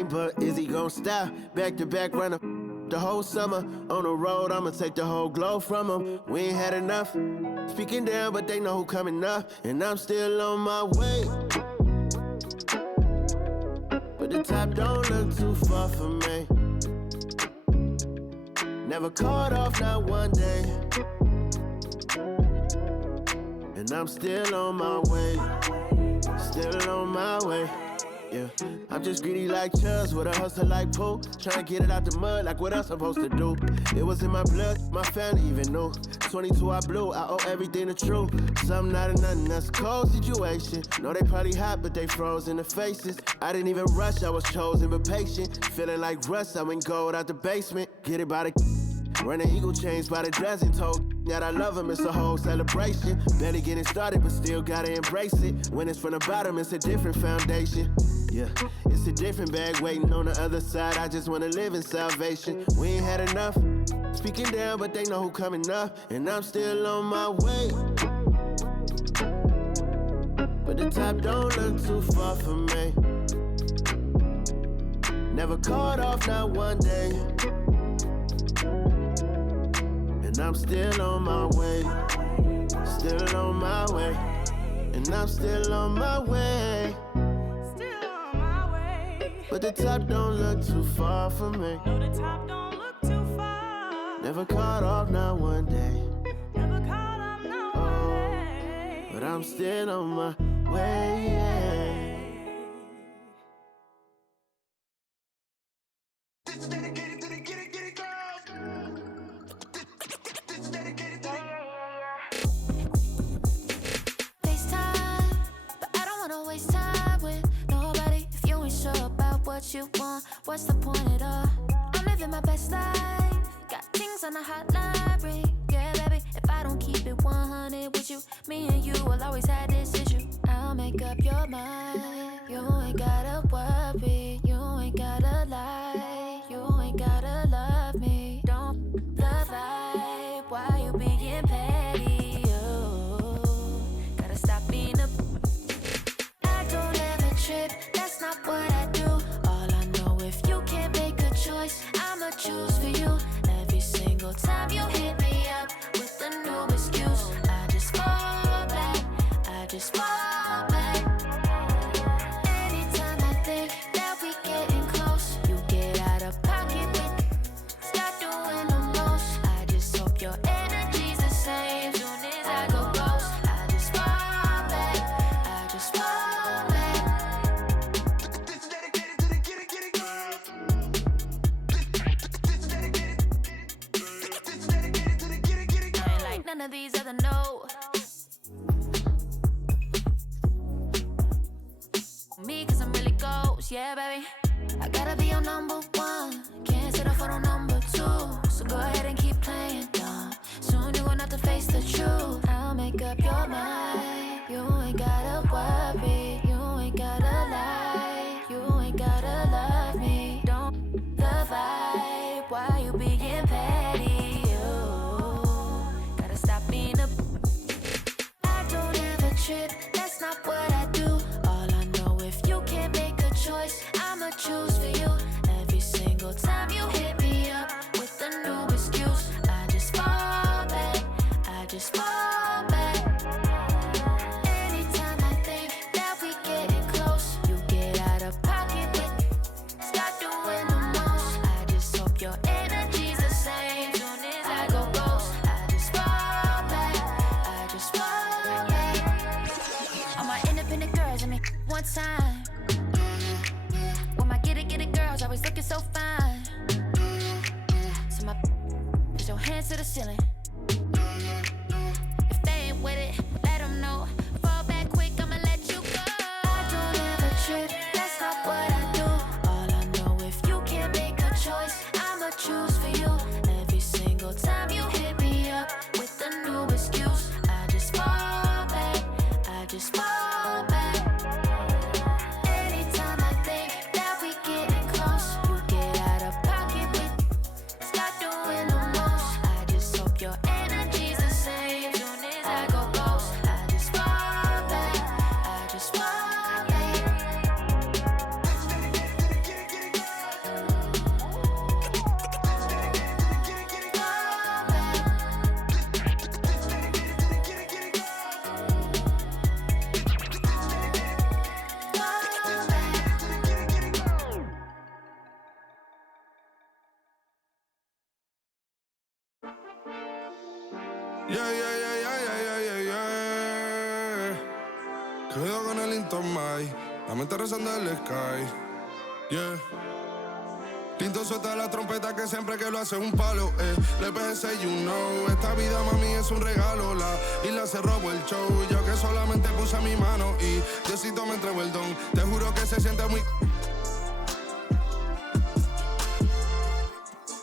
game, but is he gon' stop? Back to back runner the whole summer. On the road, I'ma take the whole glow from him. We ain't had enough. Speaking down, but they know who coming up. And I'm still on my way. But the top don't look too far for me. Never caught off, not one day. And I'm still on my way. Still on my way. Yeah, I'm just greedy like Chuz with a hustle like Pooh. Tryna get it out the mud like what else I'm supposed to do. It was in my blood, my family even knew. 22 I blew, I owe everything to true. Something out of nothing, that's a cold situation. Know they probably hot, but they froze in the faces. I didn't even rush, I was chosen but patient. Feeling like Russ, I went gold out the basement. Get it by the running eagle chains by the dozen. Told that I love him, it's a whole celebration. Barely getting started, but still gotta embrace it. When it's from the bottom, it's a different foundation. Yeah, it's a different bag waiting on the other side. I just wanna live in salvation. We ain't had enough. Speaking down, but they know who coming up. And I'm still on my way. But the top don't look too far for me. Never caught off, not one day. And I'm still on my way. Still on my way. And I'm still on my way. But the top don't look too far for me. No, the top don't look too far. Never caught off, not one day. Never caught off, not one day. But I'm still on my way. This is dedicated to the get it girls. This is dedicated to FaceTime, but I don't wanna waste time with nobody if you ain't sure about what you want. What's the point at all? I'm living my best life. Got things on the hotline ring. Yeah, baby, if I don't keep it 100 with you, me and you will always have this issue. I'll make up your mind. You ain't gotta worry. You ain't gotta lie. You ain't gotta love me. Don't the vibe. Why you being petty? You gotta stop being a. I don't ever trip. That's not what I do. All I know, if you can't make a choice, I'ma choose for you. Every single time you hit me up with a new excuse, I just fall back. I just fall back. Anytime I think that we getting close, you get out of pocket with. Start doing the most. I just hope your energy's the same. Soon as I go ghost, I just fall back. I just fall back. This is dedicated to the get it girls. This is dedicated. This is dedicated to the get it girls. I ain't like none of these other no. Me, cause I'm really ghost, yeah, baby. I gotta be your number one. Can't settle for no number two. So go ahead and keep playing dumb. Soon you gonna have to face the truth. I'll make up your mind. You ain't gotta worry. You ain't gotta lie. You ain't gotta love me. Don't the vibe. Why you being petty? You gotta stop being a. I don't ever trip. That's not what I do. All I know, if you can't make a choice, I'ma choose for you. Every single time you hit me up with a new excuse, I just fall back. I just fall back. Anytime I think that we getting close, you get out of pocket with. Start doing the most. I just hope your energy's the same. Soon as I go ghost, I just fall back. I just fall back. All my independent girls, I mean, one time. When my get it girls always looking so fine. So my put your hands to the ceiling. If they ain't with it, let them know. Fall back quick, I'ma let you go. I don't ever trip, that's not what I do. All I know, if you can't make a choice, I'ma choose for you. Every single time you hit me up with a new excuse, I just fall back. I just fall back. Anytime I think that we getting close, you get out of pocket with. Start doing the most. I just hope your Cuidado con el Intomai, la mente rezando en el sky. Yeah. Tinto suelta la trompeta que siempre que lo hace un palo. Le pensé, you know, esta vida mami es un regalo. La isla se robó el show, yo que solamente puse mi mano y Diosito me entregó el don. Te juro que se siente muy...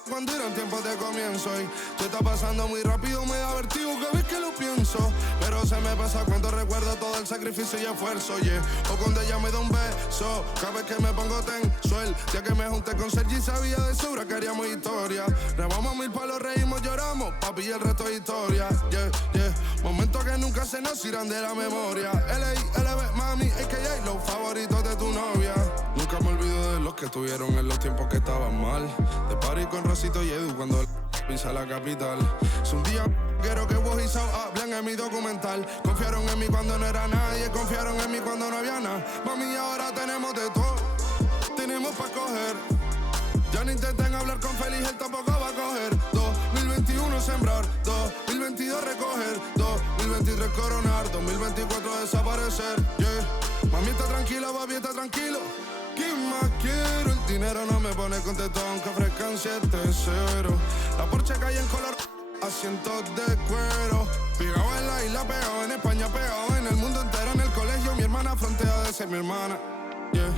Cuando eran tiempos de comienzo y tú está pasando muy rápido, me da vertigo cada vez que lo pienso. Pero se me pasa cuando recuerdo todo el sacrificio y esfuerzo, yeah. O cuando ella me da un beso, cada vez que me pongo tenso. El día que me junté con Sergi sabía de sobra que haríamos historia. Rebamos 1000 palos, reímos, lloramos, papi, y el resto es historia, yeah, yeah. Momentos que nunca se nos irán de la memoria. L.A.L.B. mami, a.k.a. los favoritos de tu novia. Nunca me olvido de los que tuvieron en los tiempos que estaban mal. De party con Rosito y Edu cuando pisa la capital. Es un día quiero que vos y Sao hablen en mi documental. Confiaron en mí cuando no era nadie, confiaron en mí cuando no había nada. Mami, ahora tenemos de todo, tenemos pa' coger. Ya no intenten hablar con Feliz, él tampoco va a coger. 2021 sembrar, 2022 recoger, 2023 coronar, 2024 desaparecer, yeah. Mami está tranquila, papi está tranquilo. ¿Qué más quiero? El dinero no me pone contento aunque ofrezcan 7-0. La Porsche cae en color, asientos de cuero. Pegado en la isla, pegado en España, pegado en el mundo entero. En el colegio mi hermana frontea de ser mi hermana, yeah.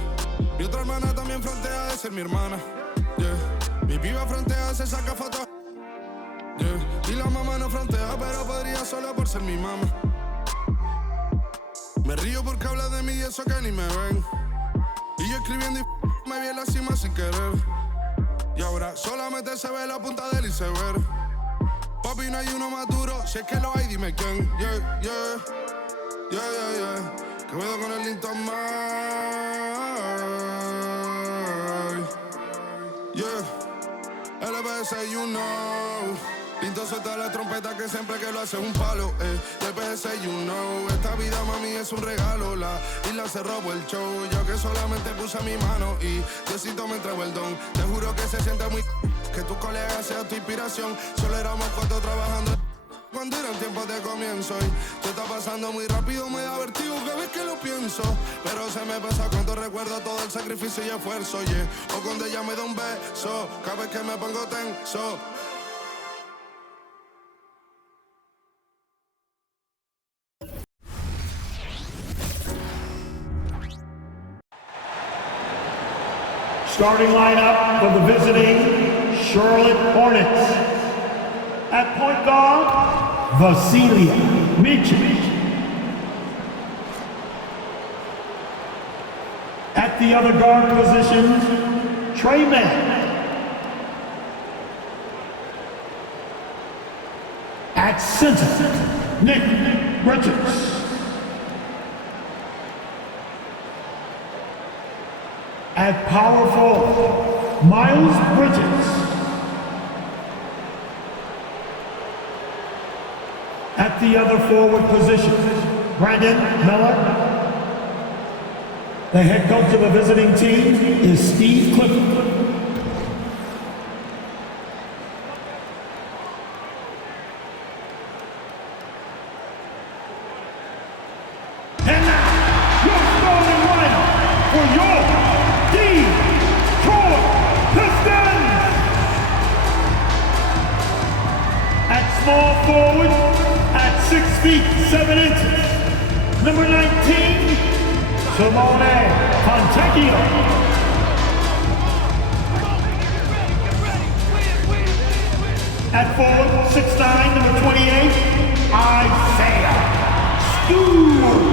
Mi otra hermana también frontea de ser mi hermana, yeah. Mi piba frontea, se saca fotos, yeah. Y la mamá no frontea, pero podría solo por ser mi mamá. Me río porque habla de mí y eso que ni me ven. Y yo escribiendo y me vi en la cima sin querer. Y ahora solamente se ve la punta del iceberg. Papi, no hay uno más duro, si es que lo hay, dime quién. Yeah, yeah, yeah, yeah, yeah. Que puedo con el Intomai. Yeah, LBS, you know. Pinto suelta la trompeta que siempre que lo hace un palo, LBS, you know. Esta vida, mami, es un regalo. La isla se robó el show, yo que solamente puse mi mano y Diosito me entregó el don. Te juro que se siente muy... que tu colega sea tu inspiración. Solo éramos 4 trabajando cuando eran tiempos de comienzo y tú está pasando muy rápido, me da vertigo cada vez que lo pienso. Pero se me pasa cuando recuerdo todo el sacrificio y esfuerzo, yeah. O cuando ella me da un beso, cada vez que me pongo tenso. Starting lineup for the visiting Charlotte Hornets. At point guard, Vasilia Michic. At the other guard position, Trey Mann. At center, Nick Richards. At power forward, Miles Bridges. At the other forward position, Brandon Miller. The head coach of the visiting team is Steve Clifford. And now, your starting lineup for your Detroit Pistons. At small forward, at 6 feet 7 inches, number 19, Simone Fontecchio. At forward, 6'9", number 28, Isiah Stewart.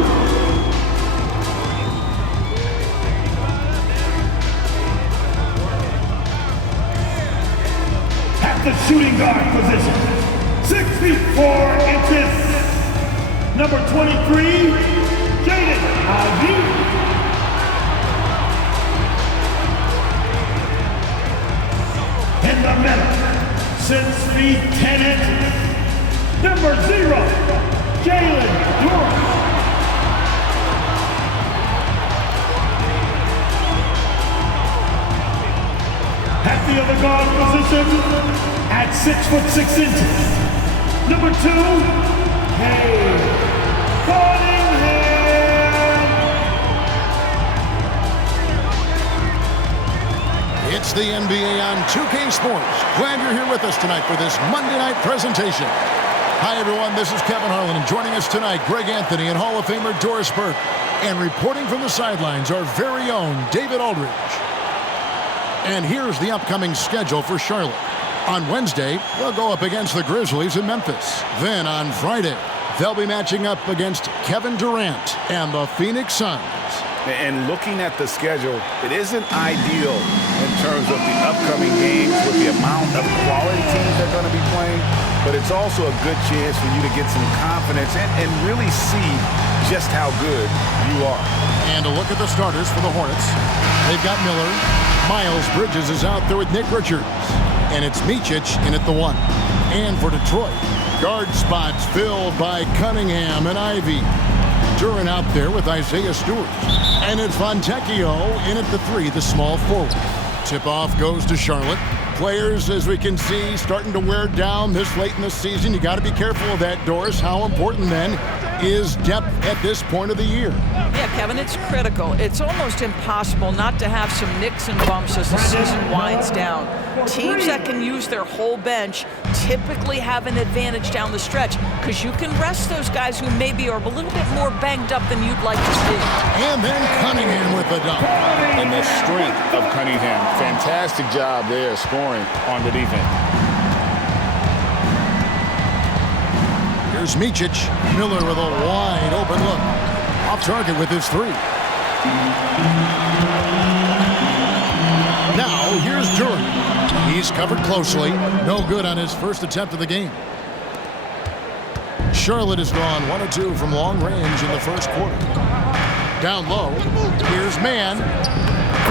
At the shooting guard position, 6 feet 4 inches, number 23, Jaden Ivey. In the middle, 6 feet 10 inches, number 0, Jalen Durant. At the other guard position, at 6 foot 6 inches, Number 2, It's the NBA on 2K Sports. Glad you're here with us tonight for this Monday night presentation. Hi, everyone. This is Kevin Harlan, and joining us tonight, Greg Anthony and Hall of Famer Doris Burke. And reporting from the sidelines, our very own David Aldridge. And here's the upcoming schedule for Charlotte. On Wednesday, they'll go up against the Grizzlies in Memphis. Then on Friday, they'll be matching up against Kevin Durant and the Phoenix Suns. And looking at the schedule, it isn't ideal in terms of the upcoming games with the amount of quality teams they're going to be playing, but it's also a good chance for you to get some confidence and really see just how good you are. And a look at the starters for the Hornets. They've got Miller. Miles Bridges is out there with Nick Richards. And it's Micic in at the 1. And for Detroit, guard spots filled by Cunningham and Ivy. Duran out there with Isiah Stewart. And it's Fontecchio in at the 3, the small forward. Tip-off goes to Charlotte. Players, as we can see, starting to wear down this late in the season. You got to be careful of that, Doris. How important, then, is depth at this point of the year? Yeah, Kevin, it's critical. It's almost impossible not to have some nicks and bumps as the season winds down. Teams that can use their whole bench typically have an advantage down the stretch because you can rest those guys who maybe are a little bit more banged up than you'd like to see. And then Cunningham with the dunk. And the strength of Cunningham. Fantastic job there scoring on the defense. Here's Micic. Miller with a wide open look. Off target with his 3. Now here's Duran. He's covered closely. No good on his first attempt of the game. Charlotte has gone 1 of 2 from long range in the first quarter. Down low. Here's Mann.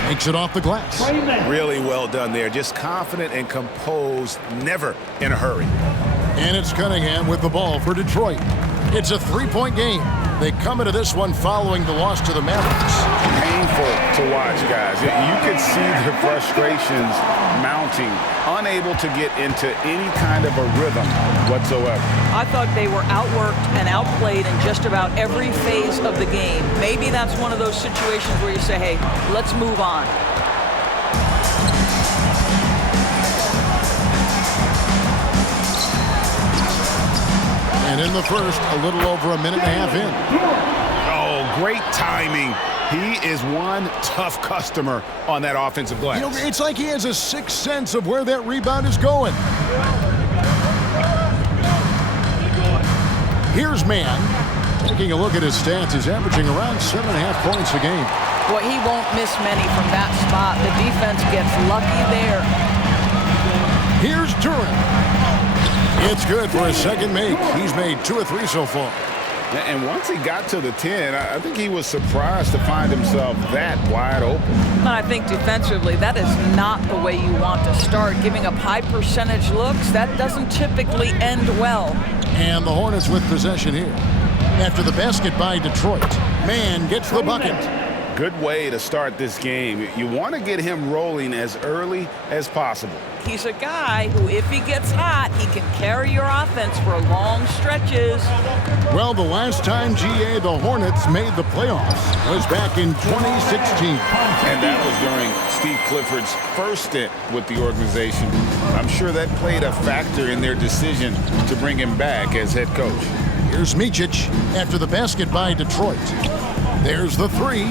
Makes it off the glass. Really well done there. Just confident and composed, never in a hurry. And it's Cunningham with the ball for Detroit. It's a 3-point game. They come into this one following the loss to the Mavericks. Painful to watch, guys. You could see the frustrations mounting, unable to get into any kind of a rhythm whatsoever. I thought they were outworked and outplayed in just about every phase of the game. Maybe that's one of those situations where you say, hey, let's move on. And in the first, a little over a minute and a half in. Oh, great timing. He is one tough customer on that offensive glass. You know, it's like he has a sixth sense of where that rebound is going. Here's Mann. Taking a look at his stats, he's averaging around 7.5 points a game. Boy, he won't miss many from that spot. The defense gets lucky there. Here's Duran. It's good for a second make. He's made 2 of 3 so far. And once he got to the 10, I think he was surprised to find himself that wide open. And I think defensively, that is not the way you want to start. Giving up high percentage looks, that doesn't typically end well. And the Hornets with possession here. After the basket by Detroit, Mann gets the bucket. Good way to start this game. You want to get him rolling as early as possible. He's a guy who, if he gets hot, he can carry your offense for long stretches. Well, the last time, GA, the Hornets made the playoffs was back in 2016. And that was during Steve Clifford's first stint with the organization. I'm sure that played a factor in their decision to bring him back as head coach. Here's Micic after the basket by Detroit. There's the 3.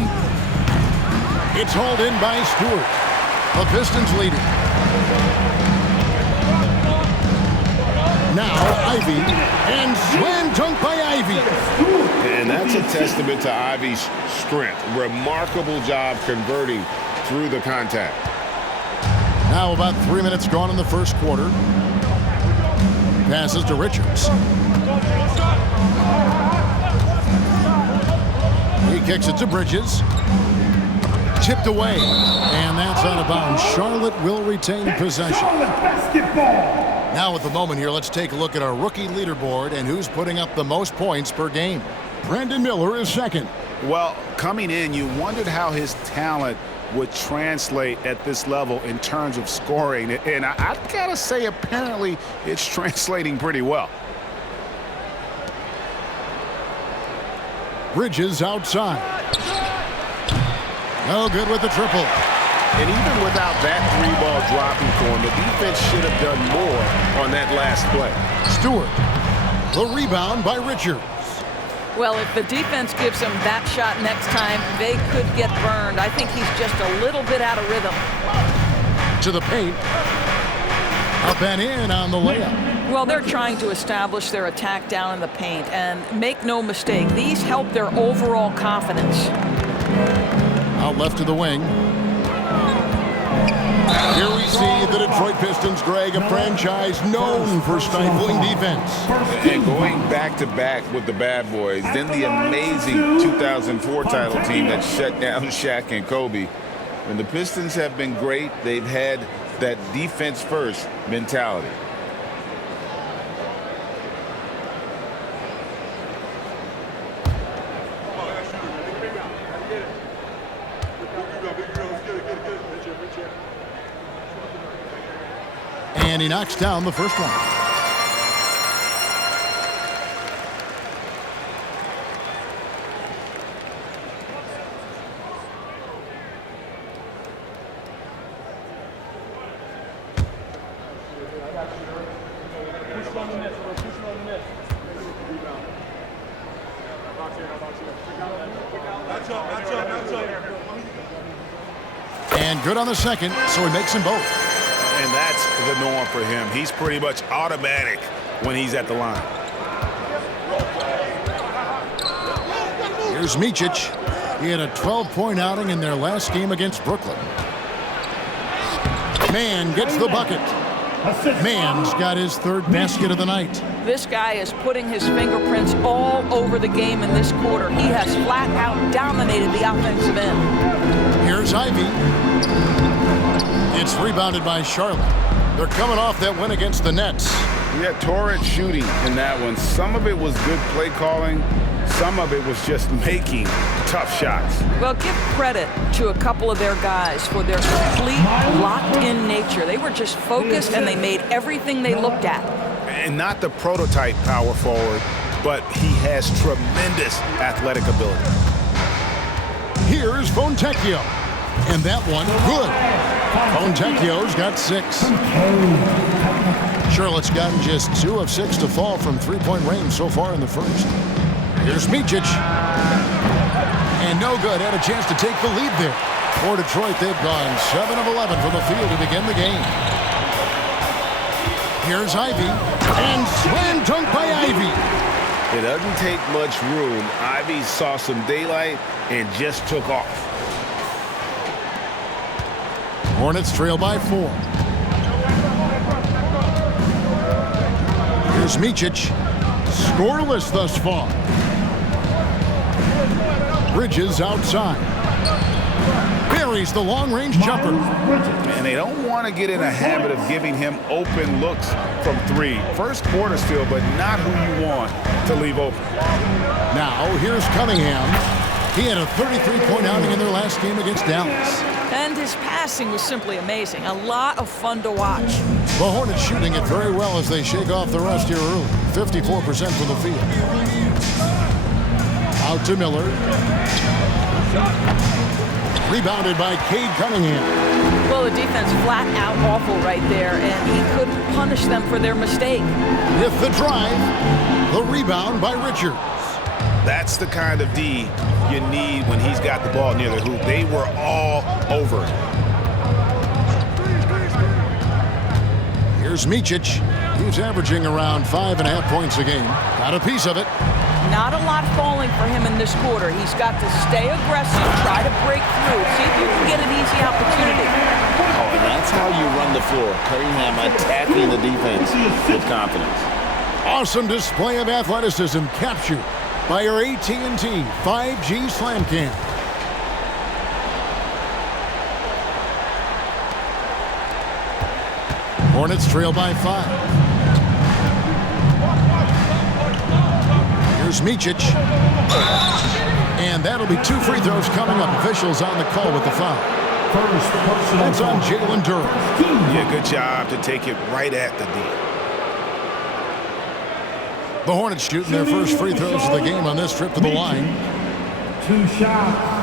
It's hauled in by Stewart. The Pistons leading. Now Ivy, and slam dunk by Ivy. And that's a testament to Ivy's strength. Remarkable job converting through the contact. Now about 3 minutes gone in the first quarter. Passes to Richards. He kicks it to Bridges. Tipped away, and that's out of bounds. Charlotte will retain possession. Now at the moment here, let's take a look at our rookie leaderboard and who's putting up the most points per game. Brandon Miller is second. Well, coming in, you wondered how his talent would translate at this level in terms of scoring. And I gotta say, apparently, it's translating pretty well. Bridges outside. No good with the triple. And even without that three-ball dropping for him, the defense should have done more on that last play. Stewart. The rebound by Richards. Well, if the defense gives him that shot next time, they could get burned. I think he's just a little bit out of rhythm. To the paint. Up and in on the layup. Well, they're trying to establish their attack down in the paint. And make no mistake, these help their overall confidence. Out left to the wing. Here we see the Detroit Pistons, Greg, a franchise known for stifling defense. And going back-to-back with the bad boys, then the amazing 2004 title team that shut down Shaq and Kobe. When the Pistons have been great, they've had that defense-first mentality. And he knocks down the first one. And good on the second, so he makes them both. And that's the norm for him. He's pretty much automatic when he's at the line. Here's Micic. He had a 12-point outing in their last game against Brooklyn. Mann gets the bucket. Mann's got his third basket of the night. This guy is putting his fingerprints all over the game in this quarter. He has flat out dominated the offensive end. Here's Ivy. It's rebounded by Charlotte. They're coming off that win against the Nets. Yeah, torrid shooting in that one. Some of it was good play calling. Some of it was just making tough shots. Well, give credit to a couple of their guys for their complete locked-in nature. They were just focused and they made everything they looked at. And not the prototype power forward, but he has tremendous athletic ability. Here's Fontecchio. And that one, good. Fontecchio's got 6. Charlotte's gotten just 2 of 6 to fall from three-point range so far in the first. Here's Micic. And no good. Had a chance to take the lead there. For Detroit, they've gone 7 of 11 from the field to begin the game. Here's Ivy. And slam dunk by Ivy. It doesn't take much room. Ivy saw some daylight and just took off. Hornets trail by 4. Here's Micic. Scoreless thus far. Bridges outside. Buries the long-range jumper. And they don't want to get in a habit of giving him open looks from 3. First quarter still, but not who you want to leave open. Now, here's Cunningham. He had a 33-point outing in their last game against Dallas. And his passing was simply amazing. A lot of fun to watch. The Hornets shooting it very well as they shake off the rust here early. 54% from the field. Out to Miller. Rebounded by Cade Cunningham. Well, the defense flat out awful right there, and he couldn't punish them for their mistake. With the drive, the rebound by Richards. That's the kind of D you need when he's got the ball near the hoop. They were all over it. Here's Micic. He's averaging around 5.5 points a game. Got a piece of it. Not a lot falling for him in this quarter. He's got to stay aggressive, try to break through, see if you can get an easy opportunity. Oh, and that's how you run the floor. Cunningham attacking the defense with confidence. Awesome display of athleticism captured by your AT&T 5G Slam Cam. Hornets trail by 5. Here's Micic. And that'll be 2 free throws coming up. Officials on the call with the foul. That's on Jalen Durham. Yeah, good job to take it right at the D. The Hornets shooting their first free throws of the game on this trip to the line. 2 shots.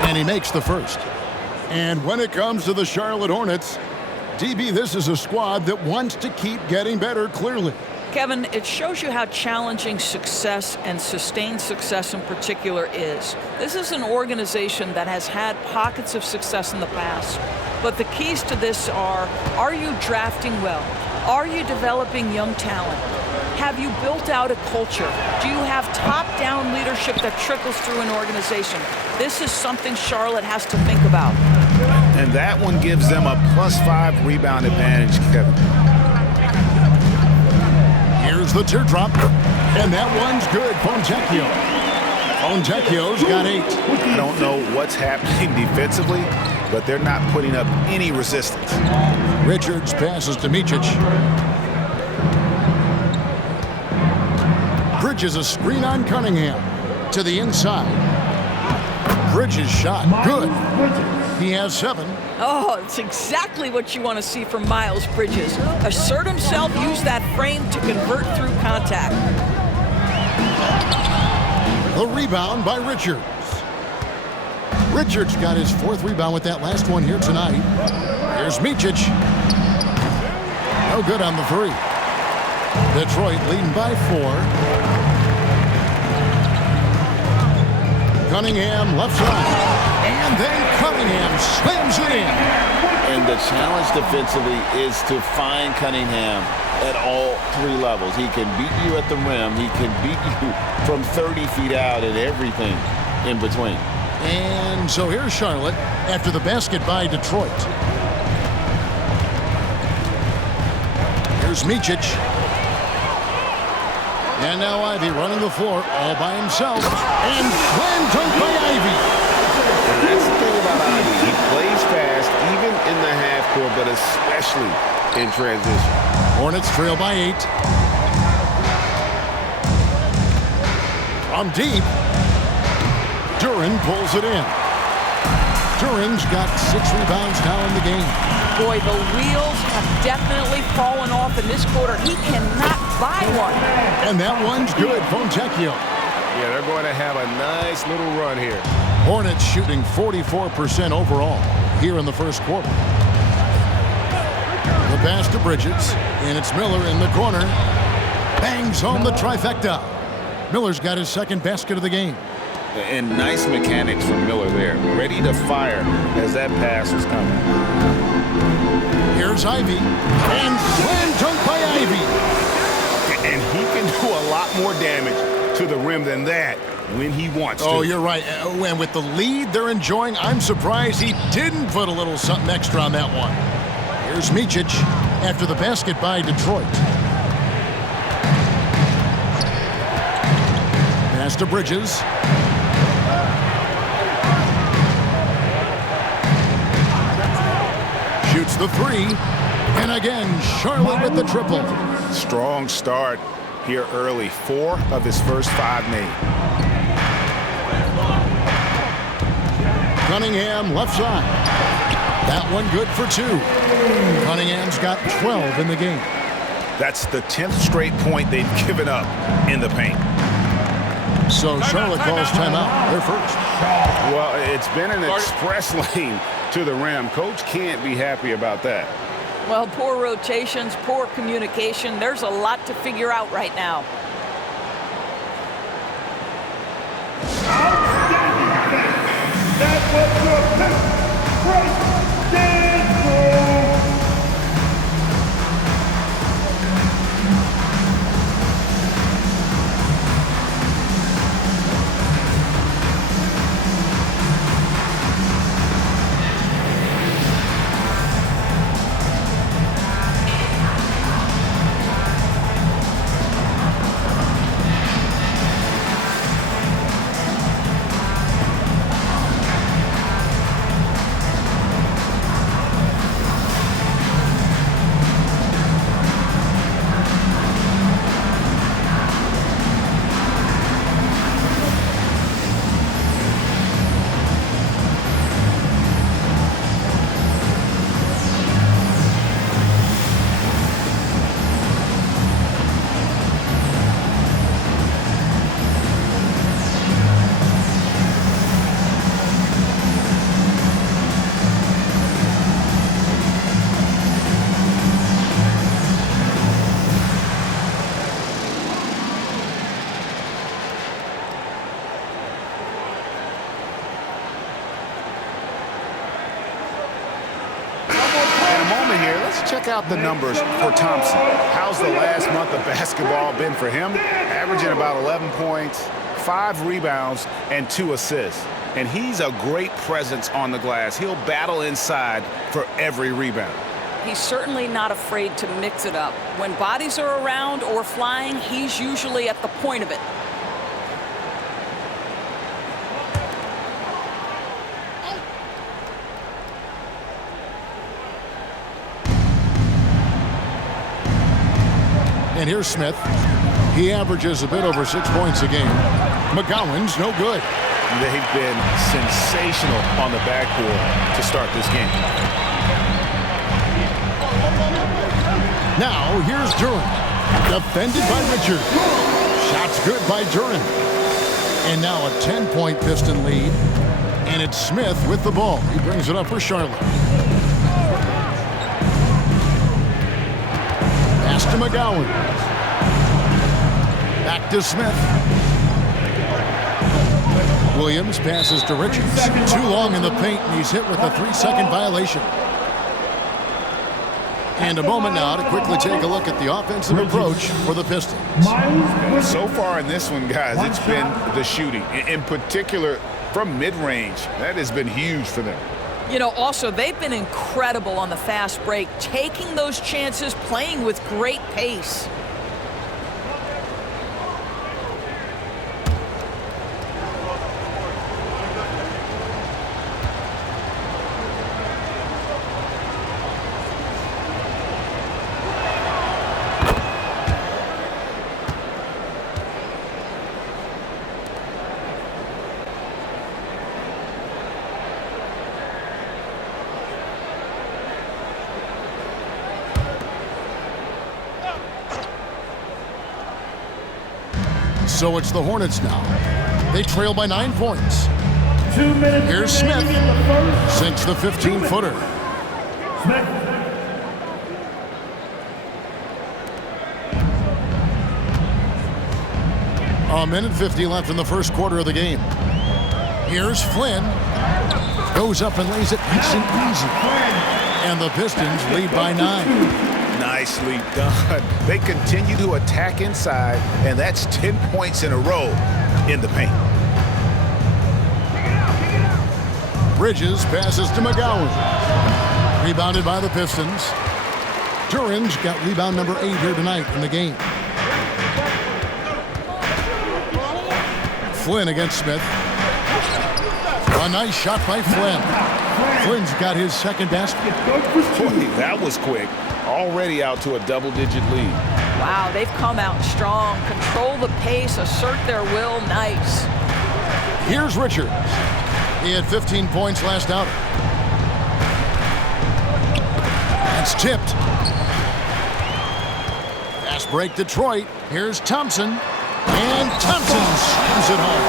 And he makes the first. And when it comes to the Charlotte Hornets, DB, this is a squad that wants to keep getting better, clearly. Kevin, it shows you how challenging success and sustained success in particular is. This is an organization that has had pockets of success in the past, but the keys to this are you drafting well? Are you developing young talent? Have you built out a culture? Do you have top-down leadership that trickles through an organization? This is something Charlotte has to think about. And that one gives them a +5 rebound advantage, Kevin. Here's the teardrop, and that one's good. Fontecchio's got 8. I don't know what's happening defensively, but they're not putting up any resistance. Richards passes to Micic. Bridges a screen on Cunningham to the inside. Bridges shot good. He has 7. Oh, it's exactly what you want to see from Miles Bridges. Assert himself, use that frame to convert through contact. The rebound by Richards. Richards got his 4th rebound with that last one here tonight. Here's Micic. No good on the 3. Detroit leading by 4. Cunningham left side. And then Cunningham slams it in. And the challenge defensively is to find Cunningham at all 3 levels. He can beat you at the rim. He can beat you from 30 feet out and everything in between. And so here's Charlotte after the basket by Detroit. Here's Micic. And now Ivy running the floor all by himself. And slam dunk by Ivy. And that's the thing about Ivy. He plays fast even in the half court, but especially in transition. Hornets trail by 8. From deep. Duran pulls it in. Duran's got 6 rebounds now in the game. Boy, the wheels have definitely fallen off in this quarter. He cannot buy one. And that one's good. Fontecchio. Yeah, they're going to have a nice little run here. Hornets shooting 44% overall here in the first quarter. The pass to Bridges, and it's Miller in the corner. Bangs home the trifecta. Miller's got his 2nd basket of the game. And nice mechanics from Miller there. Ready to fire as that pass was coming. Here's Ivy. And slam dunk by Ivy. And he can do a lot more damage to the rim than that when he wants to. Oh, you're right. And with the lead they're enjoying, I'm surprised he didn't put a little something extra on that one. Here's Micic after the basket by Detroit. Pass to Bridges. Shoots the 3. And again, Charlotte with the triple. Strong start here early. 4 of his first 5 made. Cunningham left side. That one good for 2. Cunningham's got 12 in the game. That's the 10th straight point they've given up in the paint. So Charlotte calls timeout. They're first. Well, it's been an express lane to the rim. Coach can't be happy about that. Well, poor rotations, poor communication. There's a lot to figure out right now. That was your best great dance move. here. Let's check out the numbers for Thompson. How's the last month of basketball been for him? Averaging about 11 points, 5 rebounds, and 2 assists. And he's a great presence on the glass. He'll battle inside for every rebound. He's certainly not afraid to mix it up. When bodies are around or flying, he's usually at the point of it. And here's Smith. He averages a bit over 6 points a game. McGowan's no good. They've been sensational on the backboard to start this game. Now, here's Duran. Defended by Richard. Shots good by Duran. And now a 10-point Piston lead. And it's Smith with the ball. He brings it up for Charlotte. Pass to McGowan. Back to Smith. Williams passes to Richards. Too long in the paint, and he's hit with a 3-second violation. And a moment now to quickly take a look at the offensive approach for the Pistons. So far in this one, guys, it's been the shooting. In particular, from mid-range. That has been huge for them. You know, also, they've been incredible on the fast break, taking those chances, playing with great pace. So it's the Hornets now. They trail by 9 points. 2 minutes. Here's Smith. Sinks the 15-footer. Smith. A minute 50 left in the first quarter of the game. Here's Flynn. Goes up and lays it nice and easy. And the Pistons lead by 9. Nicely done. They continue to attack inside, and that's 10 points in a row in the paint. Bridges passes to McGowan. Rebounded by the Pistons. Duran's got rebound number 8 here tonight in the game. Flynn against Smith. A nice shot by Flynn. Flynn's got his second basket. Boy, that was quick. Already out to a double-digit lead. Wow, they've come out strong. Control the pace, assert their will. Nice. Here's Richards. He had 15 points last outing. That's tipped. Fast break Detroit. Here's Thompson. And Thompson slams it home.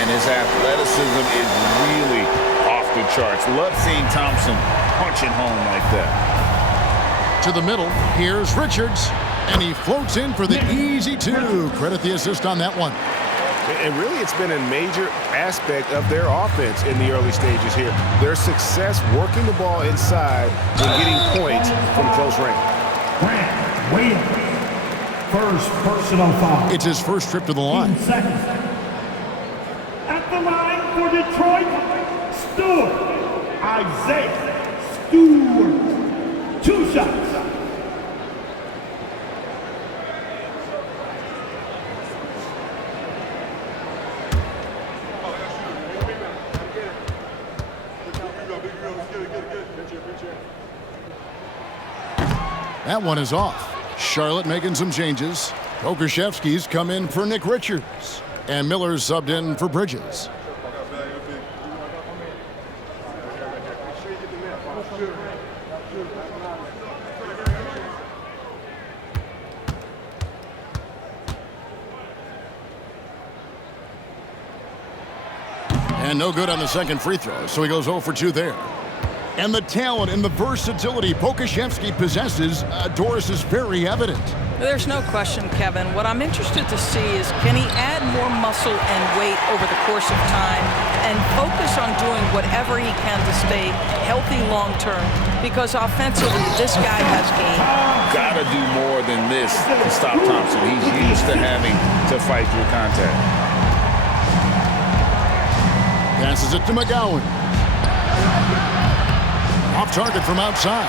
And his athleticism is really off the charts. Love seeing Thompson punching home like that. To the middle, here's Richards, and he floats in for the easy 2. Credit the assist on that one. And really, it's been a major aspect of their offense in the early stages here. Their success working the ball inside and getting points from close range. Williams. First personal foul. It's his first trip to the line. Seconds. At the line for Detroit, Stewart. Isiah Stewart. 2 shots. That one is off. Charlotte making some changes. Pokuševski's come in for Nick Richards. And Miller's subbed in for Bridges. And no good on the second free throw, so he goes 0 for 2 there. And the talent and the versatility Pokuševski possesses, Doris, is very evident. There's no question, Kevin. What I'm interested to see is, can he add more muscle and weight over the course of time and focus on doing whatever he can to stay healthy long term, because offensively, this guy has game. Got to do more than this to stop Thompson. He's used to having to fight through contact. Passes it to McGowan. Off target from outside.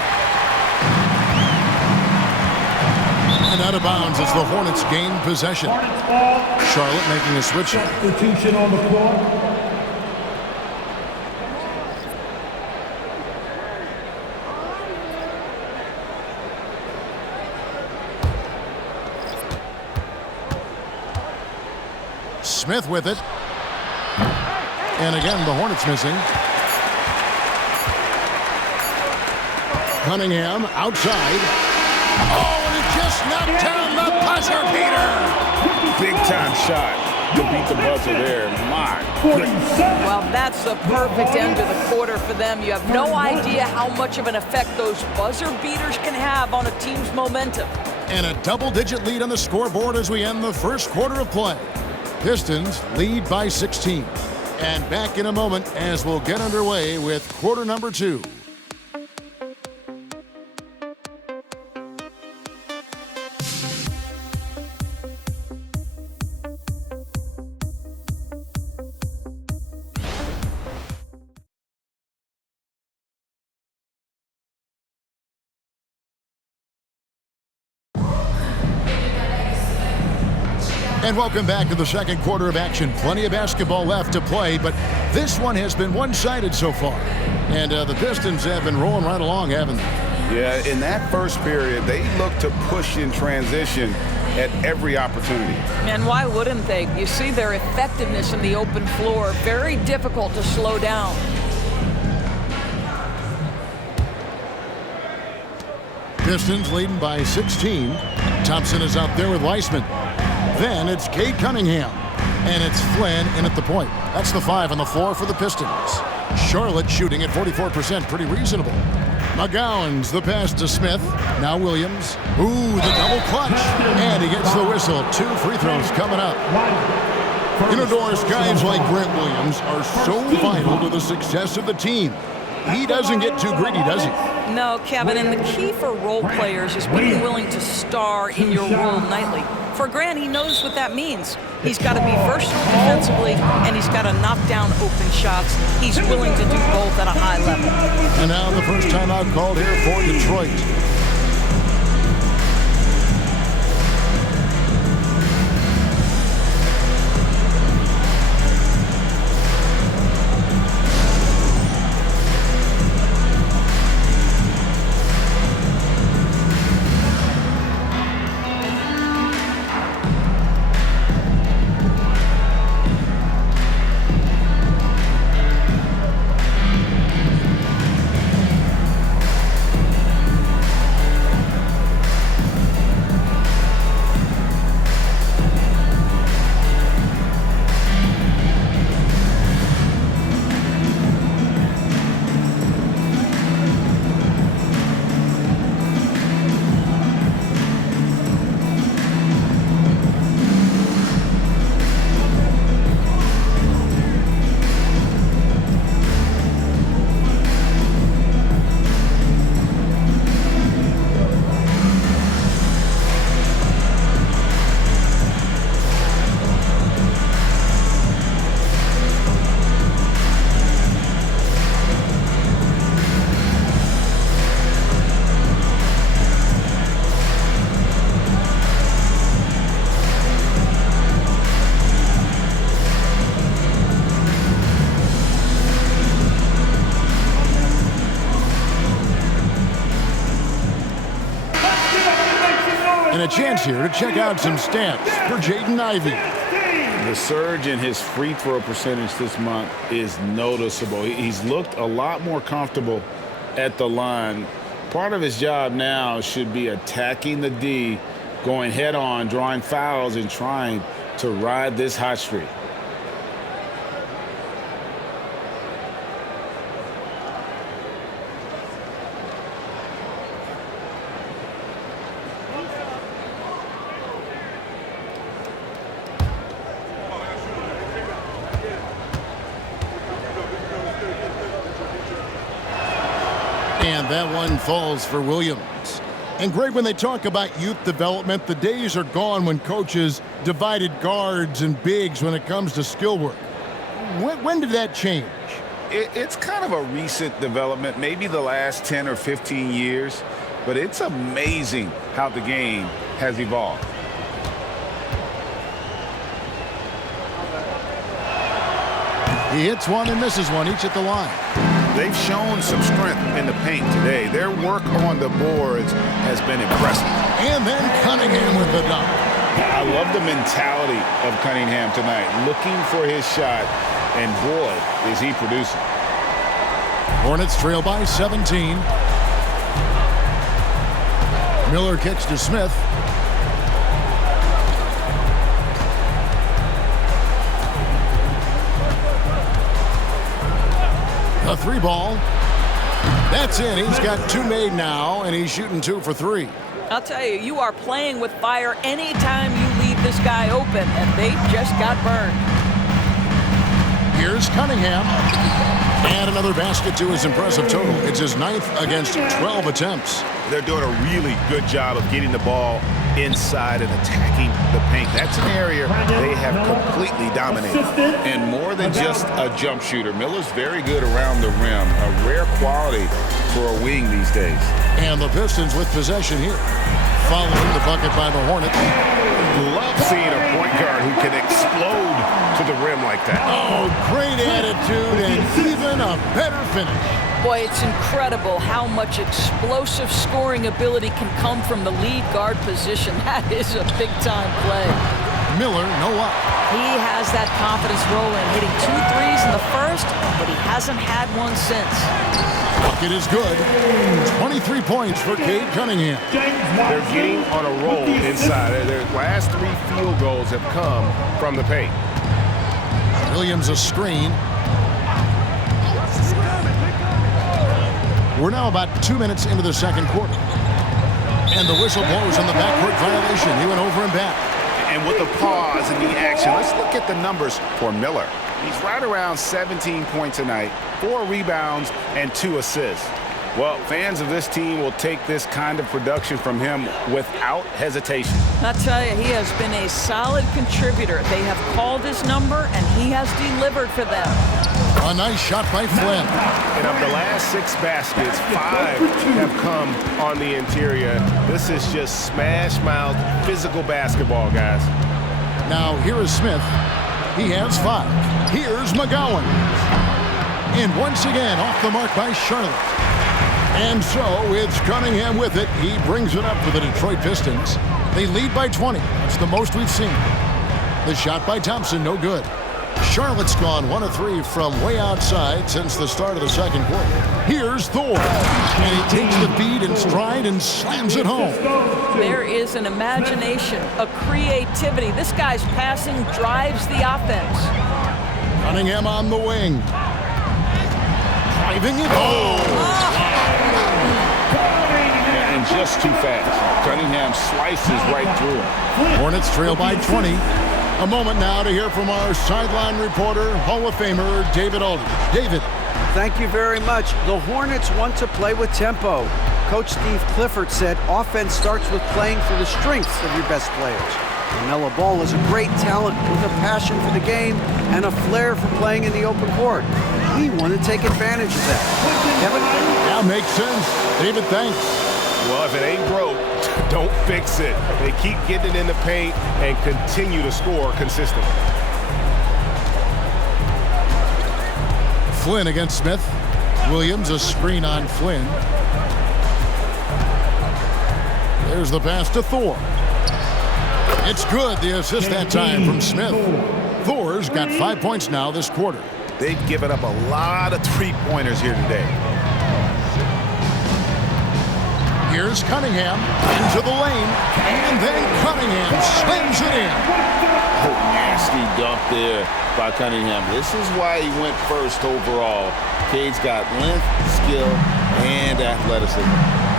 And out of bounds as the Hornets gain possession. Charlotte making a switch. Substitution on the floor. Smith with it. And again, the Hornets missing. Cunningham outside. Oh, and it just knocked down the buzzer beater. Big time shot to beat the buzzer there. My goodness. Well, that's the perfect end to the quarter for them. You have no idea how much of an effect those buzzer beaters can have on a team's momentum. And a double-digit lead on the scoreboard as we end the first quarter of play. Pistons lead by 16. And back in a moment as we'll get underway with quarter number 2. And welcome back to the second quarter of action. Plenty of basketball left to play, but this one has been one-sided so far. And the Pistons have been rolling right along, haven't they? Yeah, in that first period, they looked to push in transition at every opportunity. And why wouldn't they? You see their effectiveness in the open floor. Very difficult to slow down. Pistons leading by 16. Thompson is out there with Weissman. Then it's Cade Cunningham. And it's Flynn in at the point. That's the 5 on the floor for the Pistons. Charlotte shooting at 44%, pretty reasonable. McGowan's the pass to Smith. Now Williams. Ooh, the double clutch. And he gets the whistle. 2 free throws coming up. You know, Doris, guys like Grant Williams are so vital to the success of the team. He doesn't get too greedy, does he? No, Kevin, and the key for role players is being willing to star in your role nightly. For Grant, he knows what that means. He's got to be versatile defensively, and he's got to knock down open shots. He's willing to do both at a high level. And now the first timeout called here for Detroit. And a chance here to check out some stats for Jaden Ivey. The surge in his free throw percentage this month is noticeable. He's looked a lot more comfortable at the line. Part of his job now should be attacking the D, going head on, drawing fouls, and trying to ride this hot streak. And that one falls for Williams. And Greg, when they talk about youth development, the days are gone when coaches divided guards and bigs when it comes to skill work. When did that change? It's kind of a recent development, maybe the last 10 or 15 years, but it's amazing how the game has evolved. He hits one and misses one, each at the line. They've shown some strength in the paint today. Their work on the boards has been impressive. And then Cunningham with the dunk. I love the mentality of Cunningham tonight, looking for his shot, and boy, is he producing. Hornets trail by 17. Miller kicks to Smith. A three ball. That's in. He's got two made now, and he's shooting 2 for 3. I'll tell you, you are playing with fire anytime you leave this guy open, and they just got burned. Here's Cunningham. And another basket to his impressive total. It's his 9th against 12 attempts. They're doing a really good job of getting the ball inside and attacking the paint. That's an area they have completely dominated. And more than just a jump shooter, Miller's very good around the rim, a rare quality for a wing these days. And the Pistons with possession here. Following the bucket by the Hornets. Love seeing a point guard who can explode to the rim like that. Oh, great attitude and even a better finish. Boy, it's incredible how much explosive scoring ability can come from the lead guard position. That is a big-time play. Miller, no up. He has that confidence rolling, hitting 2 threes in the first, but he hasn't had one since. Bucket is good. 23 points for Cade Cunningham. They're getting on a roll inside. Their last 3 field goals have come from the paint. Williams a screen. We're now about 2 minutes into the second quarter. And the whistle blows on the backcourt violation. He went over and back. And with the pause in the action, let's look at the numbers for Miller. He's right around 17 points tonight, 4 rebounds, and 2 assists. Well, fans of this team will take this kind of production from him without hesitation. I tell you, he has been a solid contributor. They have called his number, and he has delivered for them. A nice shot by Flynn. And of the last 6 baskets, 5 have come on the interior. This is just smash-mouth physical basketball, guys. Now, here is Smith. He has 5. Here's McGowan. And once again, off the mark by Charlotte. And so it's Cunningham with it. He brings it up for the Detroit Pistons. They lead by 20. That's the most we've seen. The shot by Thompson, no good. Charlotte's gone 1 of 3 from way outside since the start of the second quarter. Here's Thor. And he takes the feed in stride and slams it home. There is an imagination, a creativity. This guy's passing drives the offense. Cunningham on the wing. Driving it home. And just too fast. Cunningham slices right through him. Hornets trail by 20. A moment now to hear from our sideline reporter, Hall of Famer David Aldridge. David. Thank you very much. The Hornets want to play with tempo. Coach Steve Clifford said offense starts with playing for the strengths of your best players. LaMelo Ball is a great talent with a passion for the game and a flair for playing in the open court. We want to take advantage of that. Kevin? Yeah, makes sense. David, thanks. Well, if it ain't broke, don't fix it. They keep getting it in the paint and continue to score consistently. Flynn against Smith. Williams a screen on Flynn. There's the pass to Thor. It's good, the assist that time from Smith. Thor's got 5 points now this quarter. They've given up a lot of three-pointers here today. Here's Cunningham into the lane, and then Cunningham slams it in. Oh, nasty dunk there by Cunningham. This is why he went first overall. Cade's got length, skill, and athleticism.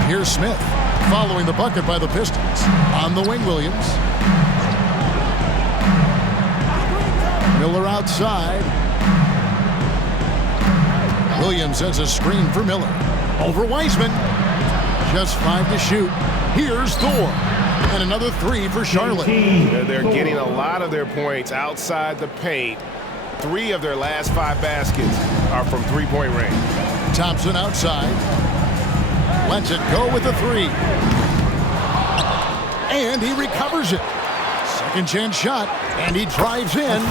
Here's Smith following the bucket by the Pistons. On the wing, Williams. Miller outside. Williams has a screen for Miller. Over Wiseman. Just 5 to shoot. Here's Thor. And another 3 for Charlotte. They're getting a lot of their points outside the paint. 3 of their last 5 baskets are from three-point range. Thompson outside. Lets it go with the 3. And he recovers it. Second chance shot. And he drives in.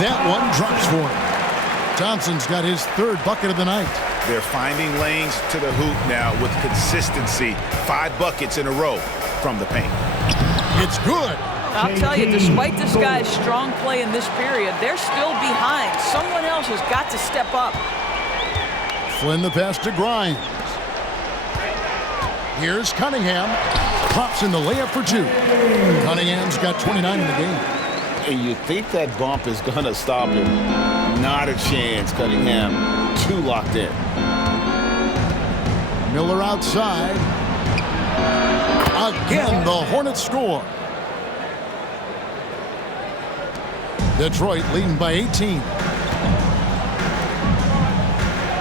That one drops for him. Thompson's got his 3rd bucket of the night. They're finding lanes to the hoop now with consistency. 5 buckets in a row from the paint. It's good. I'll tell you, despite this guy's strong play in this period, they're still behind. Someone else has got to step up. Flynn the pass to Grimes. Here's Cunningham. Pops in the layup for 2. Cunningham's got 29 in the game. And you think that bump is going to stop him. Not a chance, Cunningham. 2 locked in. Miller outside. Again, the Hornets score. Detroit leading by 18.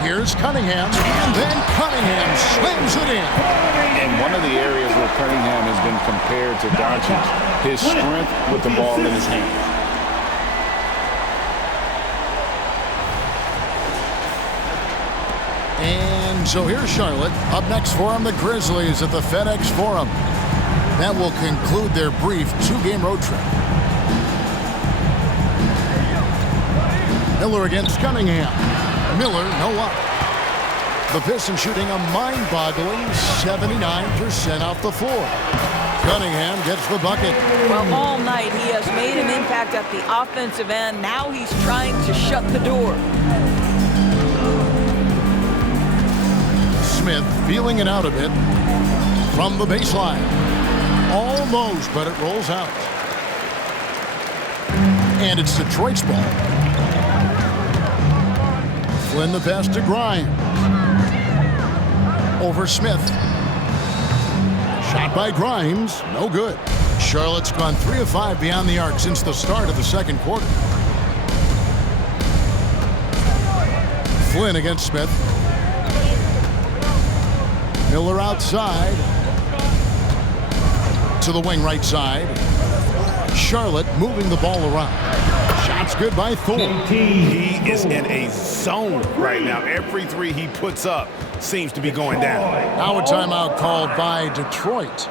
Here's Cunningham, and then Cunningham slams it in. And one of the areas where Cunningham has been compared to Doncic, his strength with the ball in his hand. And so here's Charlotte. Up next for them, the Grizzlies at the FedEx Forum. That will conclude their brief 2-game road trip. Miller against Cunningham. Miller, no up. The Pistons shooting a mind-boggling 79% off the floor. Cunningham gets the bucket. Well, all night he has made an impact at the offensive end. Now he's trying to shut the door. Smith feeling it out a bit from the baseline. Almost, but it rolls out. And it's Detroit's ball. Flynn the pass to Grimes. Over Smith. Shot by Grimes. No good. Charlotte's gone 3 of 5 beyond the arc since the start of the second quarter. Flynn against Smith. Miller outside. To the wing right side. Charlotte moving the ball around. Shots good by Thor. He is in a zone right now. Every 3 he puts up seems to be going down. Now a timeout called by Detroit.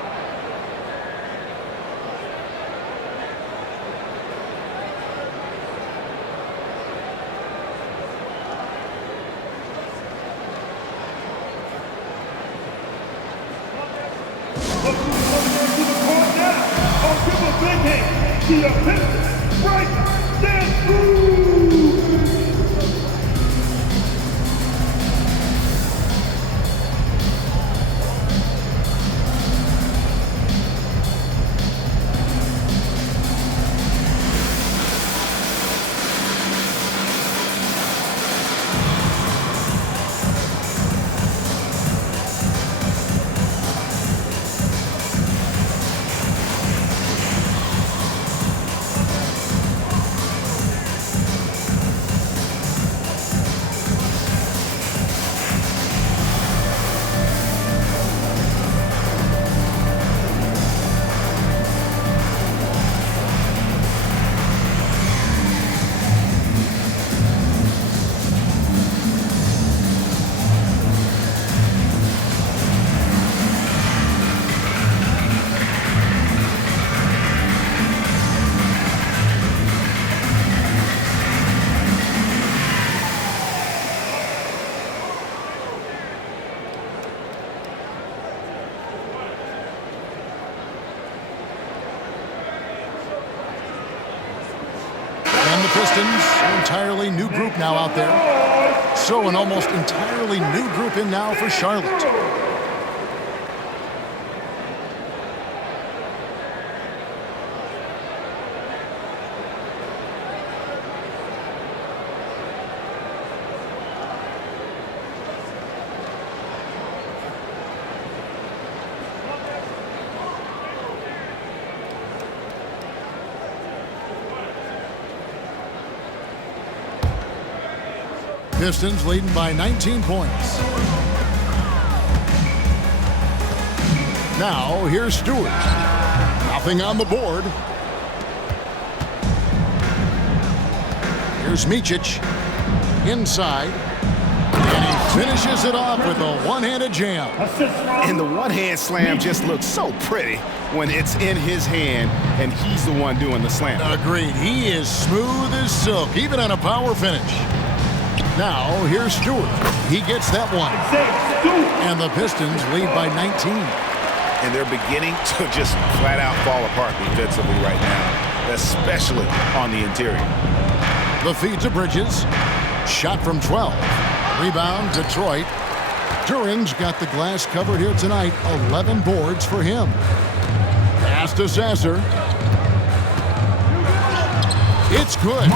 Pistons, an entirely new group now out there. So an almost entirely new group in now for Charlotte. Pistons leading by 19 points. Now, here's Stewart. Nothing on the board. Here's Micic. Inside. And he finishes it off with a one-handed jam. And the one-hand slam just looks so pretty when it's in his hand and he's the one doing the slam. Agreed. He is smooth as silk, even on a power finish. Now, here's Stewart. He gets that one. And the Pistons lead by 19. And they're beginning to just flat-out fall apart defensively right now, especially on the interior. The feed to Bridges. Shot from 12. Rebound, Detroit. Duran's got the glass covered here tonight. 11 boards for him. Pass to Sasser. It's good.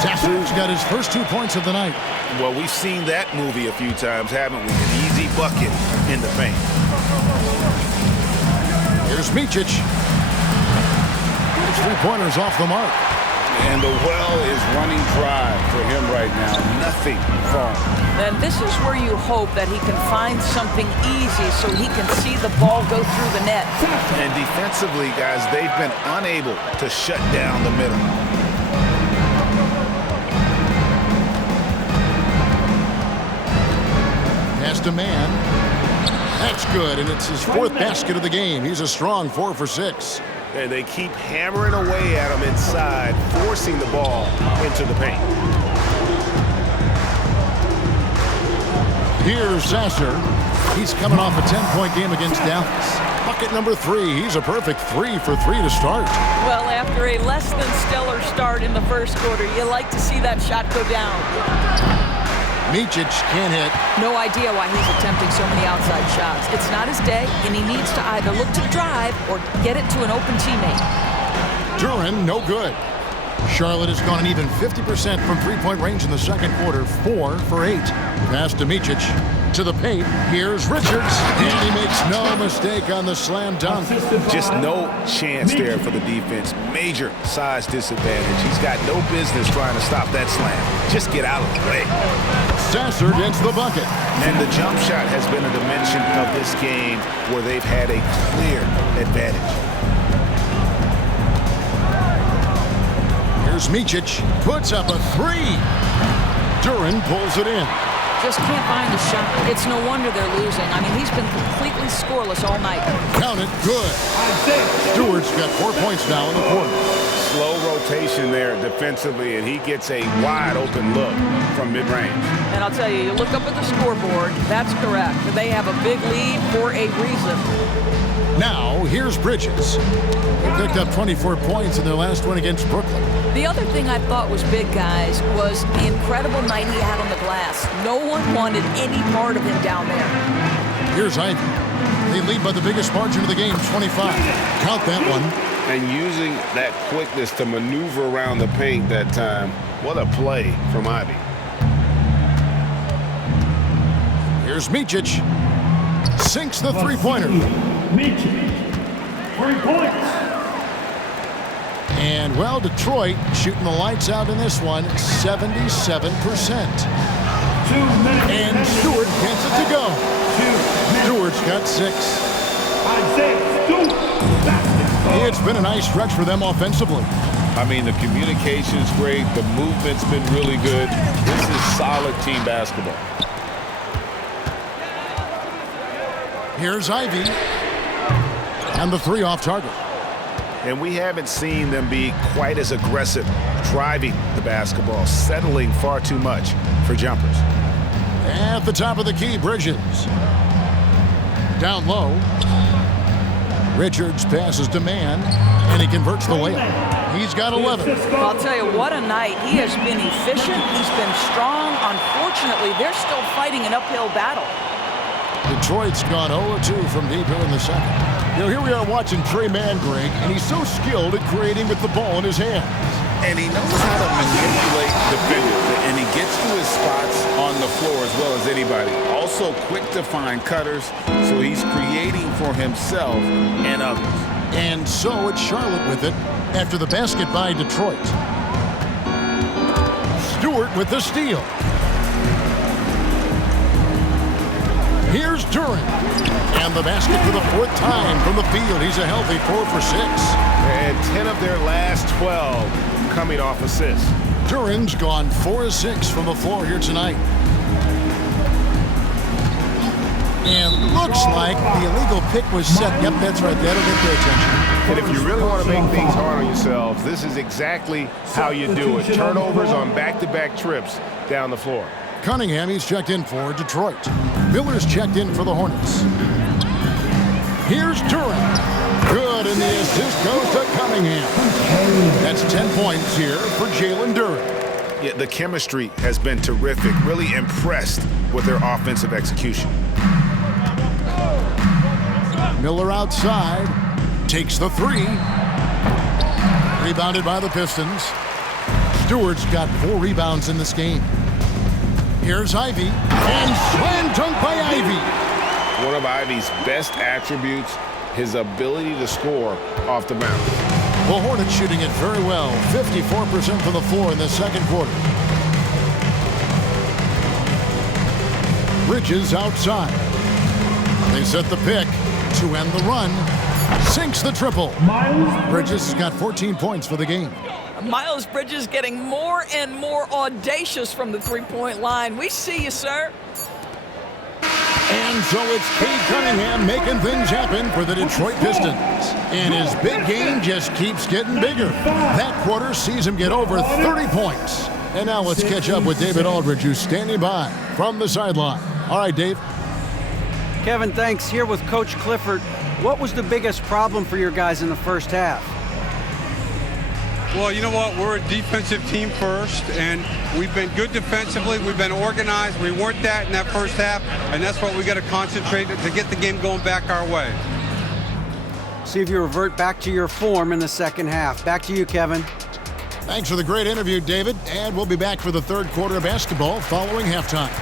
Sasser's got his first 2 points of the night. Well, we've seen that movie a few times, haven't we? An easy bucket in the paint. Here's Micic. His three-pointers off the mark. And the well is running dry for him right now. Nothing falling. And this is where you hope that he can find something easy so he can see the ball go through the net. And defensively, guys, they've been unable to shut down the middle. Pass to Man. That's good, and it's his fourth basket of the game. He's a strong 4 for 6. And they keep hammering away at him inside, forcing the ball into the paint. Here's Sasser. He's coming off a 10-point game against Dallas. Bucket number 3. He's a perfect 3 for 3 to start. Well, after a less than stellar start in the first quarter, you like to see that shot go down. Micic can't hit. No idea why he's attempting so many outside shots. It's not his day, and he needs to either look to drive or get it to an open teammate. Duran, no good. Charlotte has gone an even 50% from three-point range in the second quarter, 4 for 8. Pass to Micic. To the paint. Here's Richards. And he makes no mistake on the slam dunk. Just no chance there for the defense. Major size disadvantage. He's got no business trying to stop that slam. Just get out of the way. Sasser gets the bucket. And the jump shot has been a dimension of this game where they've had a clear advantage. Here's Micic. Puts up a 3. Duran pulls it in. Just can't find a shot. It's no wonder they're losing. I mean, he's been completely scoreless all night. Count it. Good. Stewart's got 4 points now in the quarter. Slow rotation there defensively, and he gets a wide open look from mid-range. And I'll tell you, you look up at the scoreboard, that's correct. They have a big lead for a reason. Now, here's Bridges. They picked up 24 points in their last one against Brooklyn. The other thing I thought was big, guys, was the incredible night he had on the glass. No one wanted any part of him down there. Here's Ivy. They lead by the biggest margin of the game, 25. Count that one. And using that quickness to maneuver around the paint that time. What a play from Ivy. Here's Micic. Sinks the three-pointer. Micic. 3 points. And, well, Detroit shooting the lights out in this one, 77%. 2 minutes. And Stewart gets it to go. Stewart's got 6. Isiah Stewart. It's been a nice stretch for them offensively. I mean, the communication's great. The movement's been really good. This is solid team basketball. Here's Ivy. And the 3 off target. And we haven't seen them be quite as aggressive, driving the basketball, settling far too much for jumpers. At the top of the key, Bridges. Down low. Richards passes to Man, and he converts the layup. He's got 11. Well, I'll tell you, what a night. He has been efficient. He's been strong. Unfortunately, they're still fighting an uphill battle. Detroit's gone 0-2 from deep here in the second. You know, here we are watching Trey Mann, Greg, and he's so skilled at creating with the ball in his hands. And he knows how to manipulate defenders, and he gets to his spots on the floor as well as anybody. Also quick to find cutters, so he's creating for himself and others. And so it's Charlotte with it after the basket by Detroit. Stewart with the steal. Here's Duran. And the basket for the 4th time from the field. He's a healthy 4 for 6. And 10 of their last 12 coming off assists. Duran's gone 4 of 6 from the floor here tonight. And looks like the illegal pick was set. Yep, that's right. That'll get their attention. And if you really want to make things hard on yourselves, this is exactly how you do it. Turnovers on back-to-back trips down the floor. Cunningham, he's checked in for Detroit. Miller's checked in for the Hornets. Here's Duran. Good, and the assist goes to Cunningham. That's 10 points here for Jalen Duran. Yeah, the chemistry has been terrific. Really impressed with their offensive execution. Miller outside. Takes the 3. Rebounded by the Pistons. Stewart's got 4 rebounds in this game. Here's Ivy. And slam dunk by Ivy. One of Ivy's best attributes, his ability to score off the bounce. The Hornets shooting it very well. 54% from the floor in the second quarter. Bridges outside. They set the pick to end the run. Sinks the triple. Bridges has got 14 points for the game. Miles Bridges getting more and more audacious from the 3-point line. We see you, sir. And so it's Cade Cunningham making things happen for the Detroit Pistons. And his big game just keeps getting bigger. That quarter sees him get over 30 points. And now let's catch up with David Aldridge, who's standing by from the sideline. All right, Dave. Kevin, thanks. Here with Coach Clifford. What was the biggest problem for your guys in the first half? Well, you know what? We're a defensive team first, and we've been good defensively. We've been organized. We weren't that in that first half, and that's what we got to concentrate to get the game going back our way. See if you revert back to your form in the second half. Back to you, Kevin. Thanks for the great interview, David. And we'll be back for the third quarter of basketball following halftime.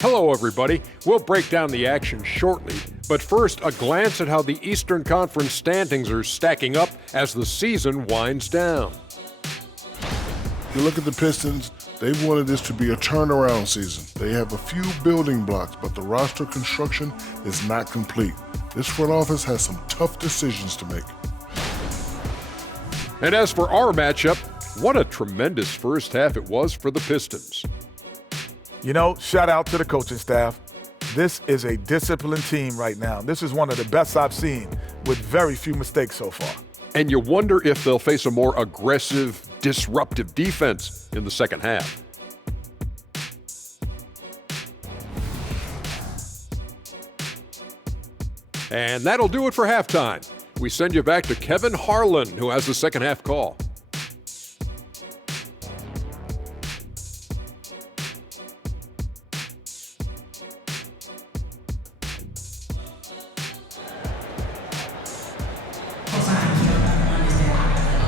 Hello, everybody. We'll break down the action shortly, but first, a glance at how the Eastern Conference standings are stacking up as the season winds down. You look at the Pistons, they've wanted this to be a turnaround season. They have a few building blocks, but the roster construction is not complete. This front office has some tough decisions to make. And as for our matchup, what a tremendous first half it was for the Pistons. You know, shout out to the coaching staff. This is a disciplined team right now. This is one of the best I've seen with very few mistakes so far. And you wonder if they'll face a more aggressive, disruptive defense in the second half. And that'll do it for halftime. We send you back to Kevin Harlan, who has the second half call.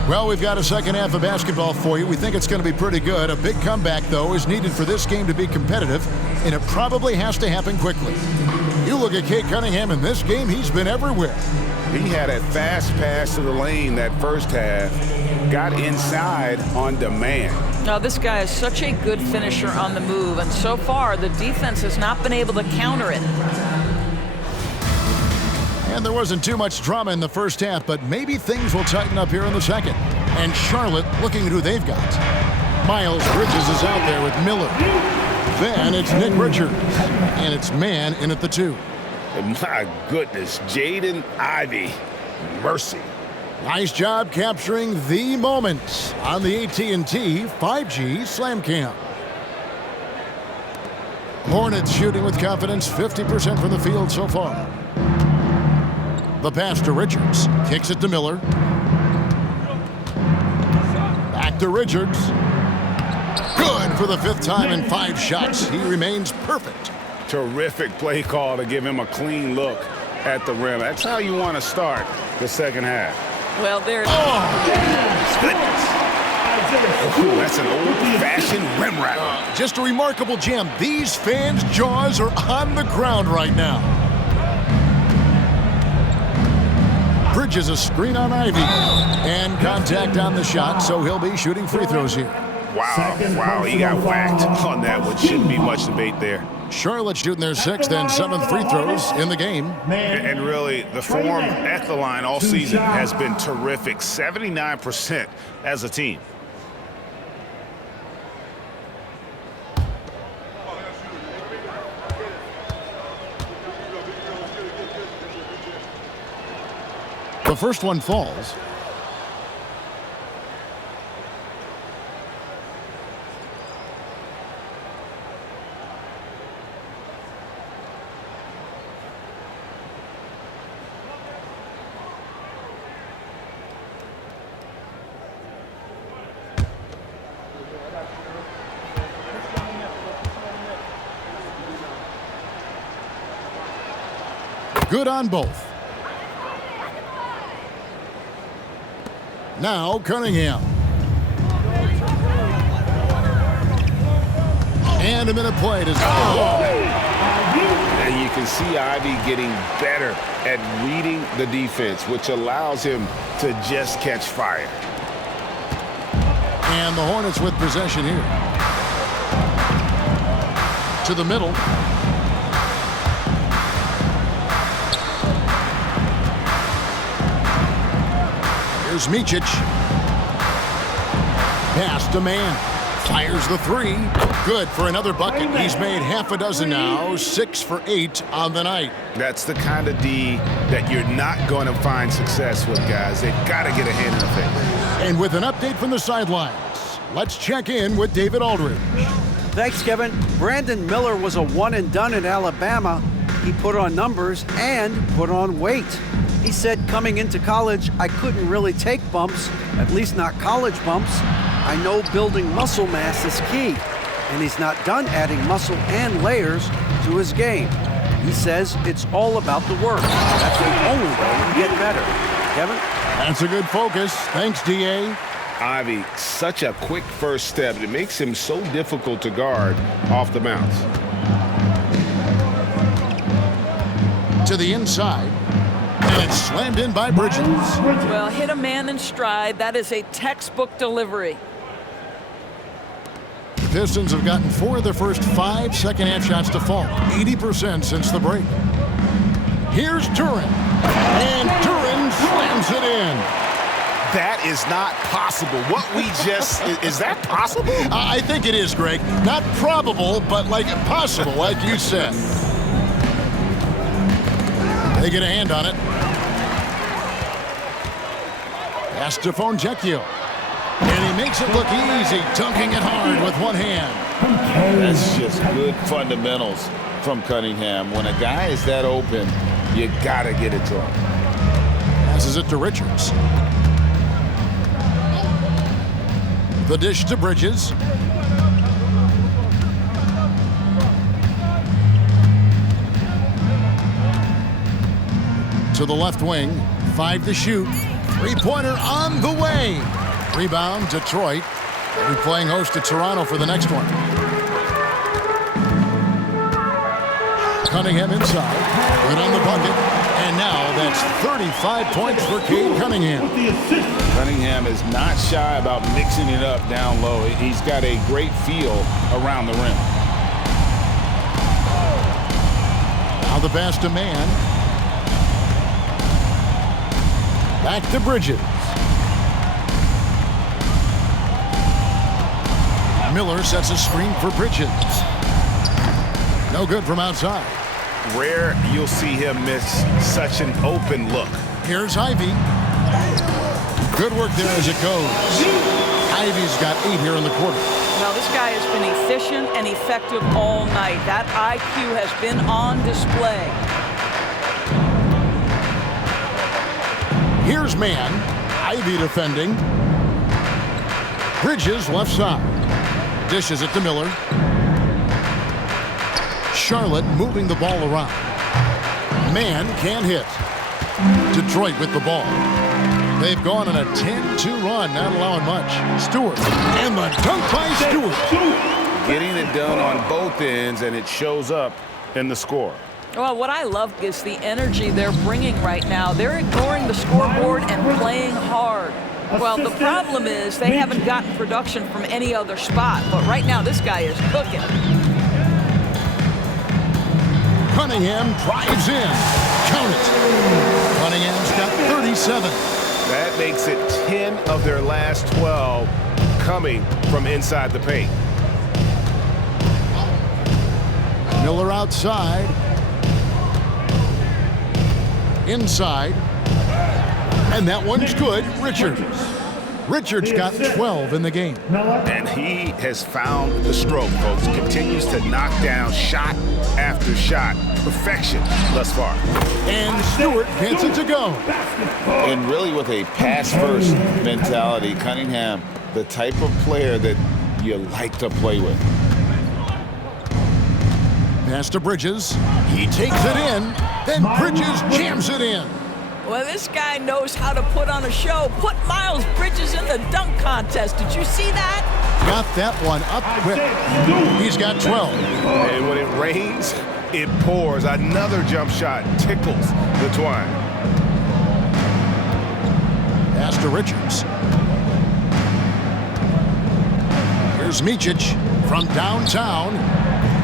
Well, we've got a second half of basketball for you. We think it's going to be pretty good. A big comeback, though, is needed for this game to be competitive, and it probably has to happen quickly. You look at Cade Cunningham in this game, he's been everywhere. He had a fast pass to the lane that first half, got inside on demand. Now, this guy is such a good finisher on the move, and so far, the defense has not been able to counter it. And there wasn't too much drama in the first half, but maybe things will tighten up here in the second. And Charlotte looking at who they've got. Miles Bridges is out there with Miller. Then it's Nick Richards. And it's man in at the 2. And my goodness, Jaden Ivey. Mercy. Nice job capturing the moments on the AT&T 5G Slam Cam. Hornets shooting with confidence, 50% from the field so far. The pass to Richards. Kicks it to Miller. Back to Richards. Good for the 5th time in 5 shots. He remains perfect. Terrific play call to give him a clean look at the rim. That's how you want to start the second half. Well, there. Goodness. Ooh, that's an old-fashioned rim wrap. Just a remarkable gem. These fans' jaws are on the ground right now. Bridges a screen on Ivy. And contact on the shot, so he'll be shooting free throws here. Wow, he got whacked on that one. Shouldn't be much debate there. Charlotte shooting their 6th and 7th free throws in the game. And really, the form at the line all season has been terrific. 79% as a team. The first one falls. Good on both. Now Cunningham. And a minute played is And you can see Ivy getting better at reading the defense, which allows him to just catch fire. And the Hornets with possession here. To the middle. Here's Micic. Pass to man. Fires the three. Good for another bucket. He's made half a dozen now. 6 for 8 on the night. That's the kind of D that you're not going to find success with, guys. They've got to get a hand in the face. And with an update from the sidelines, let's check in with David Aldridge. Thanks, Kevin. Brandon Miller was a one-and-done at Alabama. He put on numbers and put on weight. He said coming into college, I couldn't really take bumps, at least not college bumps. I know building muscle mass is key, and he's not done adding muscle and layers to his game. He says it's all about the work. That's the only way to get better. Kevin? That's a good focus. Thanks, D.A. Ivy, such a quick first step. It makes him so difficult to guard off the bounce. To the inside. And it's slammed in by Bridges. Well, hit a man in stride. That is a textbook delivery. The Pistons have gotten 4 of their first 5 second-half shots to fall. 80% since the break. Here's Duran. And Duran slams it in. That is not possible. What we just... is that possible? I think it is, Greg. Not probable, but like possible, like you said. They get a hand on it. Pass to Fonjecchio. And he makes it look easy, dunking it hard with one hand. That's just good fundamentals from Cunningham. When a guy is that open, you got to get it to him. Passes it to Richards. The dish to Bridges. To the left wing, 5 to shoot. 3-pointer on the way. Rebound, Detroit. They'll be playing host to Toronto for the next one. Cunningham inside. Good on the bucket. And now that's 35 points for Cade Cunningham. Cunningham is not shy about mixing it up down low. He's got a great feel around the rim. Now the pass to man. Back to Bridges. Miller sets a screen for Bridges. No good from outside. Rare you'll see him miss such an open look. Here's Ivy. Good work there as it goes. Ivy's got 8 here in the quarter. Now, this guy has been efficient and effective all night. That IQ has been on display. Here's man. Ivy defending. Bridges left side. Dishes it to Miller. Charlotte moving the ball around. Man can't hit. Detroit with the ball. They've gone on a 10-2 run, not allowing much. Stewart, and the dunk by Stewart. Getting it done on both ends, and it shows up in the score. Well, what I love is the energy they're bringing right now. They're ignoring the scoreboard and playing hard. Well, the problem is they haven't gotten production from any other spot, but right now this guy is cooking. Cunningham drives in. Count it. Cunningham's got 37. That makes it 10 of their last 12 coming from inside the paint. Miller outside. Inside. And that one's good. Richards got 12 in the game. And he has found the stroke, folks. Continues to knock down shot after shot. Perfection thus far. And Stewart gets it to go. And really with a pass-first mentality, Cunningham, the type of player that you like to play with. Pass to Bridges. He takes it in. Then Bridges jams it in. Well, this guy knows how to put on a show. Put Miles Bridges in the dunk contest. Did you see that? Got that one up quick. He's got 12. And when it rains, it pours. Another jump shot tickles the twine. Pass to Richards. Here's Micic from downtown.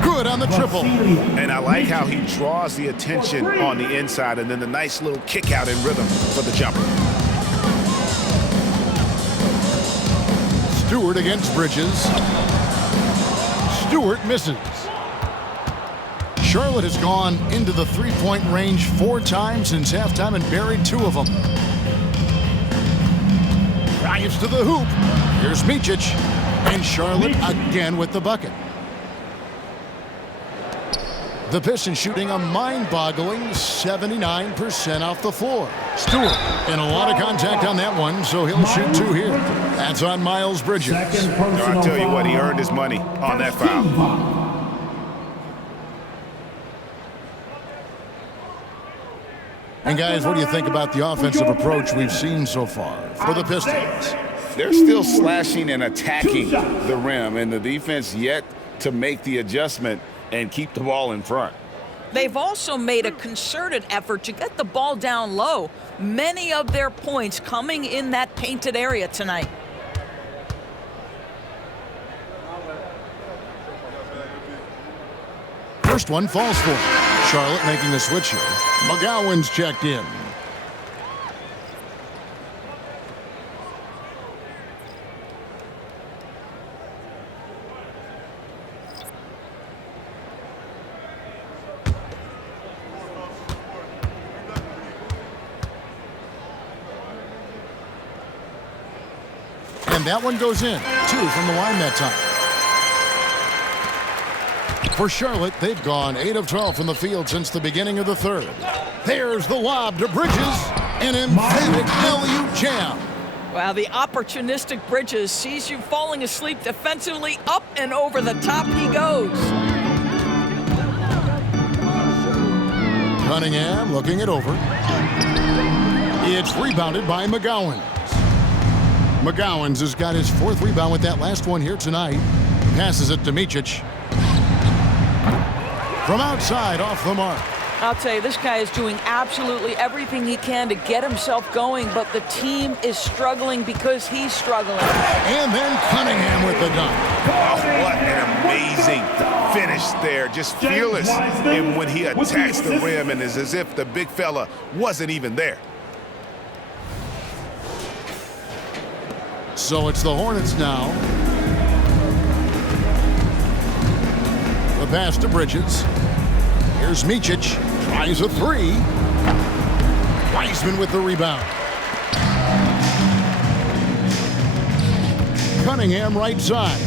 Good on the triple. And I like how he draws the attention on the inside and then the nice little kick out in rhythm for the jumper. Stewart against Bridges. Stewart misses. Charlotte has gone into the three-point range 4 times since halftime and buried 2 of them. Drives to the hoop. Here's Micic. And Charlotte again with the bucket. The Pistons shooting a mind-boggling 79% off the floor. Stewart, and a lot of contact on that one, so he'll shoot 2 here. That's on Miles Bridges. I'll tell you what, he earned his money on that foul. And guys, what do you think about the offensive approach we've seen so far for the Pistons? They're still slashing and attacking the rim, and the defense yet to make the adjustment and keep the ball in front. They've also made a concerted effort to get the ball down low. Many of their points coming in that painted area tonight. First one falls for him. Charlotte making the switch here. McGowan's checked in. And that one goes in. 2 from the line that time. For Charlotte, they've gone 8 of 12 from the field since the beginning of the third. There's the lob to Bridges. An emphatic alley-oop jam. Wow, the opportunistic Bridges sees you falling asleep defensively. Up and over the top he goes. Cunningham looking it over. It's rebounded by McGowan. McGowan's has got his 4th rebound with that last one here tonight. Passes it to Micic. From outside, off the mark. I'll tell you, this guy is doing absolutely everything he can to get himself going, but the team is struggling because he's struggling. And then Cunningham with the dunk. Oh, what an amazing finish there. Just fearless. And when he attacks the rim, and it's as if the big fella wasn't even there. So it's the Hornets now. The pass to Bridges. Here's Micic. Tries a 3. Wiseman with the rebound. Cunningham right side.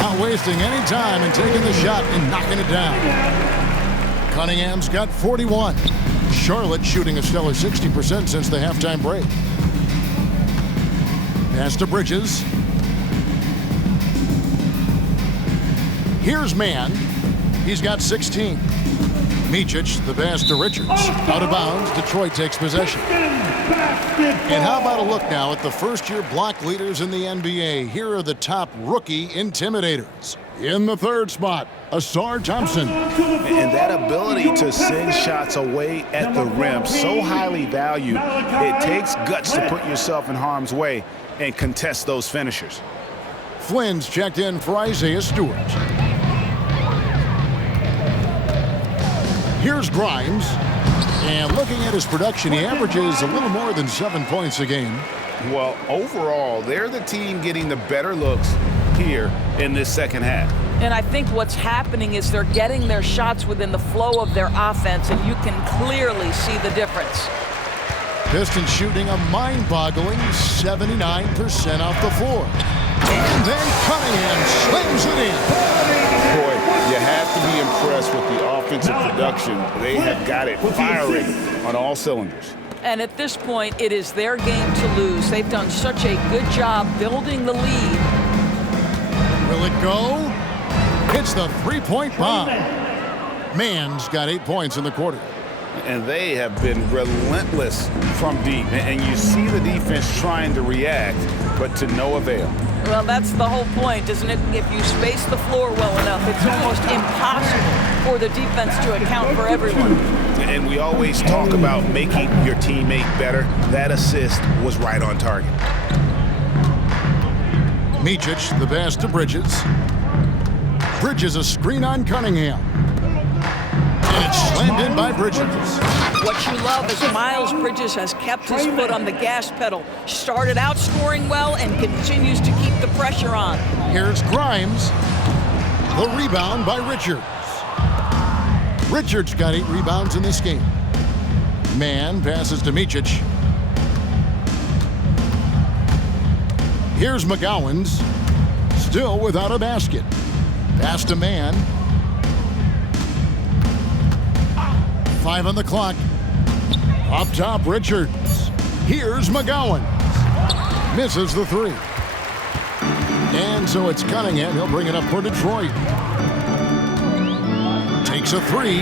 Not wasting any time and taking the shot and knocking it down. Cunningham's got 41. Charlotte shooting a stellar 60% since the halftime break. Pass to Bridges. Here's Mann. He's got 16. Micic, the pass to Richards. Out of bounds, Detroit takes possession. And how about a look now at the first-year block leaders in the NBA? Here are the top rookie intimidators. In the third spot, Isiah Thompson. And that ability to send shots away at the rim, so highly valued. It takes guts to put yourself in harm's way and contest those finishers. Flynn's checked in for Isaiah Stewart. Here's Grimes. And looking at his production, he averages a little more than 7 points a game. Well, overall, they're the team getting the better looks here in this second half. And I think what's happening is they're getting their shots within the flow of their offense, and you can clearly see the difference. Pistons shooting a mind-boggling 79% off the floor. And then Cunningham slams it in. Boy, you have to be impressed with the offensive production. They have got it firing on all cylinders. And at this point, it is their game to lose. They've done such a good job building the lead. Will it go? Hits the three-point bomb. Mann's got 8 points in the quarter. And they have been relentless from deep. And you see the defense trying to react, but to no avail. Well, that's the whole point, isn't it? If you space the floor well enough, it's almost impossible for the defense to account for everyone. And we always talk about making your teammate better. That assist was right on target. Micic, the pass to Bridges. Bridges a screen on Cunningham. And it's slammed in by Bridges. What you love is Miles Bridges has kept his foot on the gas pedal. Started out scoring well and continues to keep the pressure on. Here's Grimes. The rebound by Richards. Richards got 8 rebounds in this game. Mann passes to Micic. Here's McGowan's. Still without a basket. Pass to Mann. 5 on the clock. Up top, Richards. Here's McGowan. Misses the 3. And so it's Cunningham. He'll bring it up for Detroit. Takes a 3.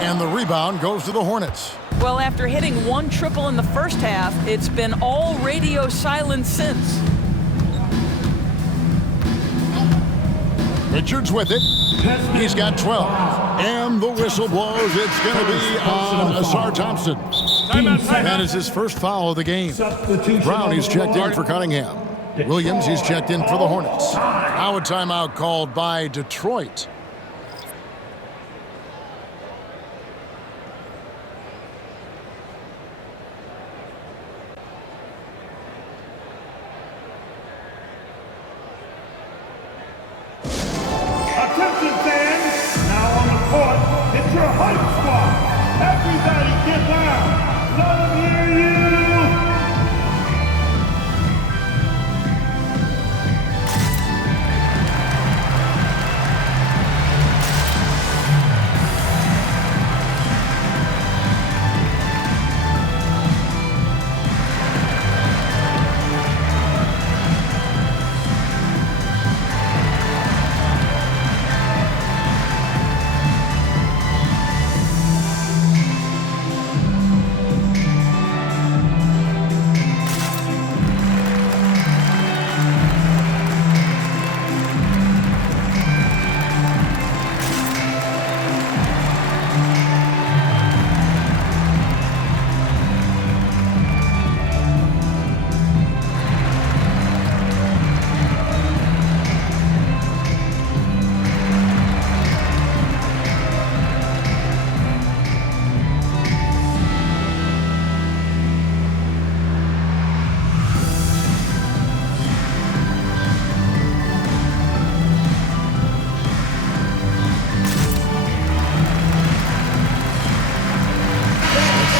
And the rebound goes to the Hornets. Well, after hitting 1 triple in the first half, it's been all radio silence since. Richards with it. He's got 12. And the whistle blows. It's going to be on Isiah Thompson. That is his first foul of the game. Brown, he's checked in for Cunningham. Williams, he's checked in for the Hornets. Now a timeout called by Detroit. Attention fans, now on the court, it's your hype squad. Everybody get down. Let them hear you.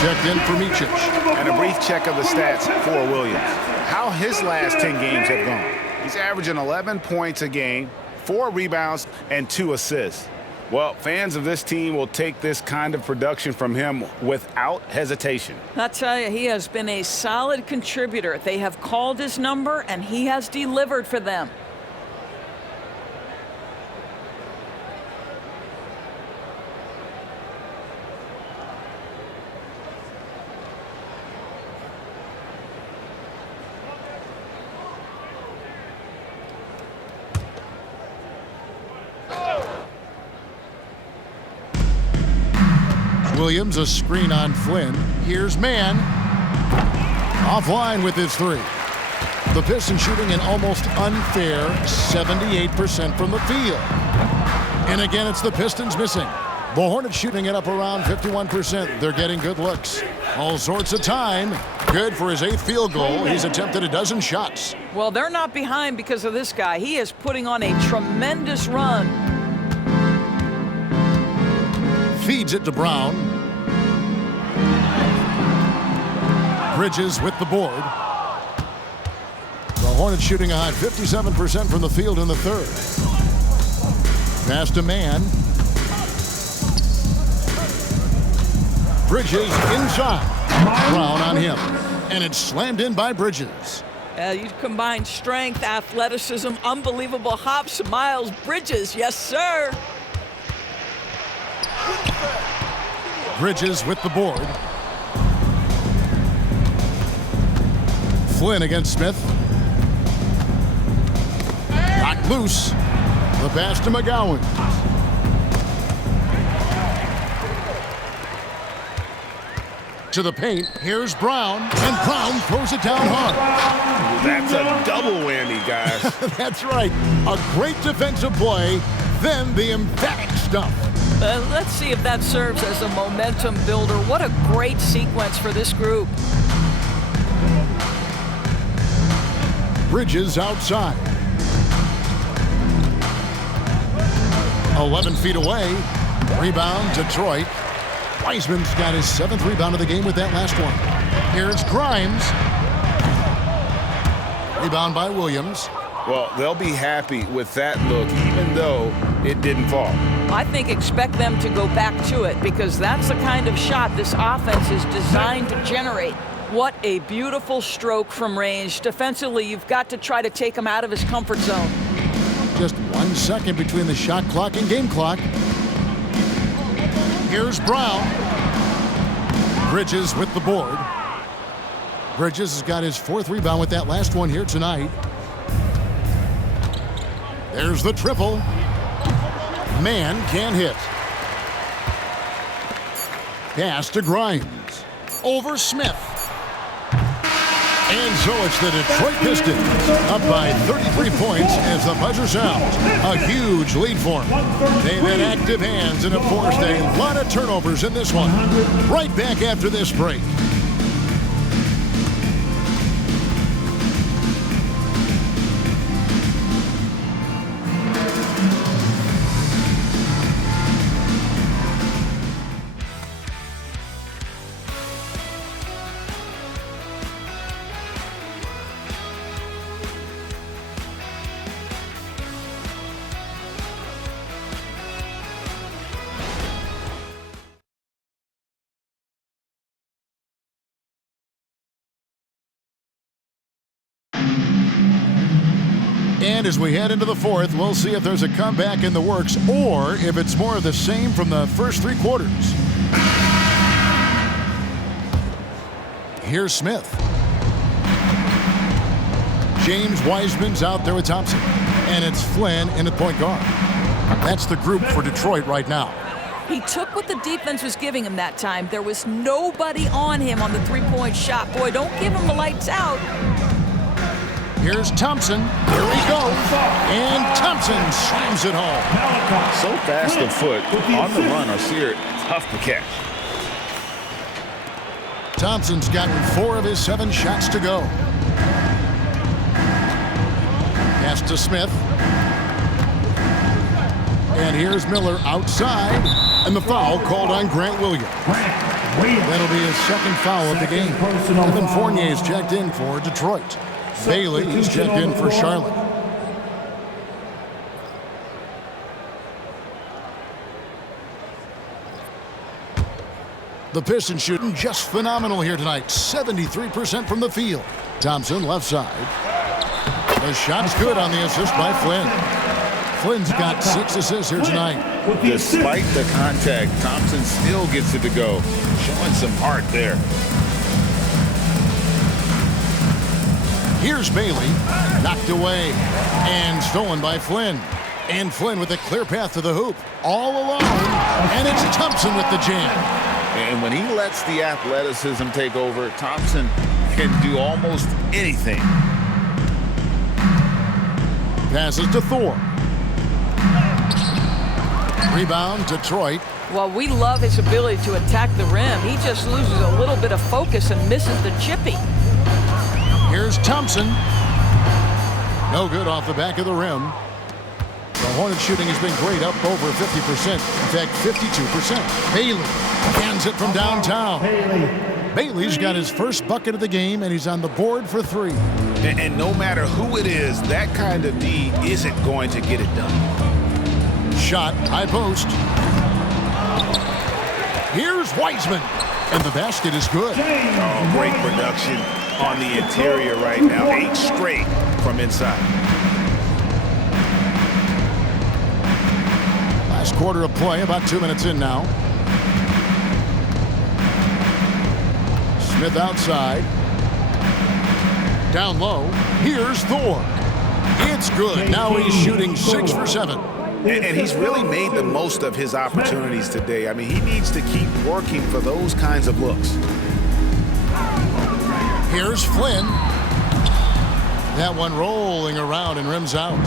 Checked in for Micic. And a brief check of the stats for Williams. How his last 10 games have gone. He's averaging 11 points a game, 4 rebounds, and 2 assists. Well, fans of this team will take this kind of production from him without hesitation. I tell you, he has been a solid contributor. They have called his number, and he has delivered for them. Williams, a screen on Flynn. Here's Mann. Offline with his three. The Pistons shooting an almost unfair 78% from the field. And again, it's the Pistons missing. The Hornets shooting it up around 51%. They're getting good looks. All sorts of time. Good for his 8th field goal. He's attempted a dozen shots. Well, they're not behind because of this guy. He is putting on a tremendous run. Feeds it to Brown. Bridges with the board. The Hornets shooting a high 57% from the field in the third. Pass to Mann. Bridges inside. Brown on him. And it's slammed in by Bridges. You combine strength, athleticism, unbelievable hops. Miles Bridges, yes, sir. Bridges with the board. Flynn against Smith. Knocked loose. The pass to McGowan. To the paint. Here's Brown. And Brown throws it down hard. That's a double whammy, guys. That's right. A great defensive play, then the emphatic stuff. Let's see if that serves as a momentum builder. What a great sequence for this group. Bridges outside. 11 feet away. Rebound, Detroit. Wiseman's got his 7th rebound of the game with that last one. Here's Grimes. Rebound by Williams. Well, they'll be happy with that look, even though it didn't fall. I think expect them to go back to it because that's the kind of shot this offense is designed to generate. What a beautiful stroke from range. Defensively, you've got to try to take him out of his comfort zone. Just 1 second between the shot clock and game clock. Here's Brown. Bridges with the board. Bridges has got his 4th rebound with that last one here tonight. There's the triple. Mann can't hit. Pass to Grimes. Over Smith. And so it's the Detroit Pistons up by 33 points as the buzzer sounds. A huge lead for them. They've had active hands and have forced a lot of turnovers in this one. Right back after this break. And as we head into the 4th, we'll see if there's a comeback in the works or if it's more of the same from the first 3 quarters. Here's Smith. James Wiseman's out there with Thompson. And it's Flynn in at point guard. That's the group for Detroit right now. He took what the defense was giving him that time. There was nobody on him on the 3-point shot. Boy, don't give him the lights out. Here's Thompson. Here he goes. And Thompson slams it home. So fast of foot, on the run or Stewart, tough to catch. Thompson's gotten 4 of his 7 shots to go. Pass to Smith. And here's Miller outside. And the foul called on Grant Williams. That'll be his 2nd foul of the game. Evan Fournier's checked in for Detroit. Bailey's checked in for Charlotte. The Pistons shooting just phenomenal here tonight. 73% from the field. Thompson left side. The shot's good on the assist by Flynn. Flynn's got 6 assists here tonight. Despite the contact, Thompson still gets it to go. Showing some heart there. Here's Bailey, knocked away and stolen by Flynn. And Flynn with a clear path to the hoop, all alone, and it's Thompson with the jam. And when he lets the athleticism take over, Thompson can do almost anything. Passes to Thor. Rebound, Detroit. Well, we love his ability to attack the rim. He just loses a little bit of focus and misses the chippy. Here's Thompson. No good off the back of the rim. The Hornets shooting has been great, up over 50%. In fact, 52%. Bailey hands it from downtown. Bailey's got his first bucket of the game, and he's on the board for 3. And no matter who it is, that kind of D isn't going to get it done. Shot, high post. Here's Wiseman, and the basket is good. Oh, great production on the interior right now. 8 straight from inside. Last quarter of play, about 2 minutes in now. Smith outside. Down low. Here's Thor. It's good. Now he's shooting 6 for 7. And he's really made the most of his opportunities today. I mean, he needs to keep working for those kinds of looks. Here's Flynn. That one rolling around and rims out.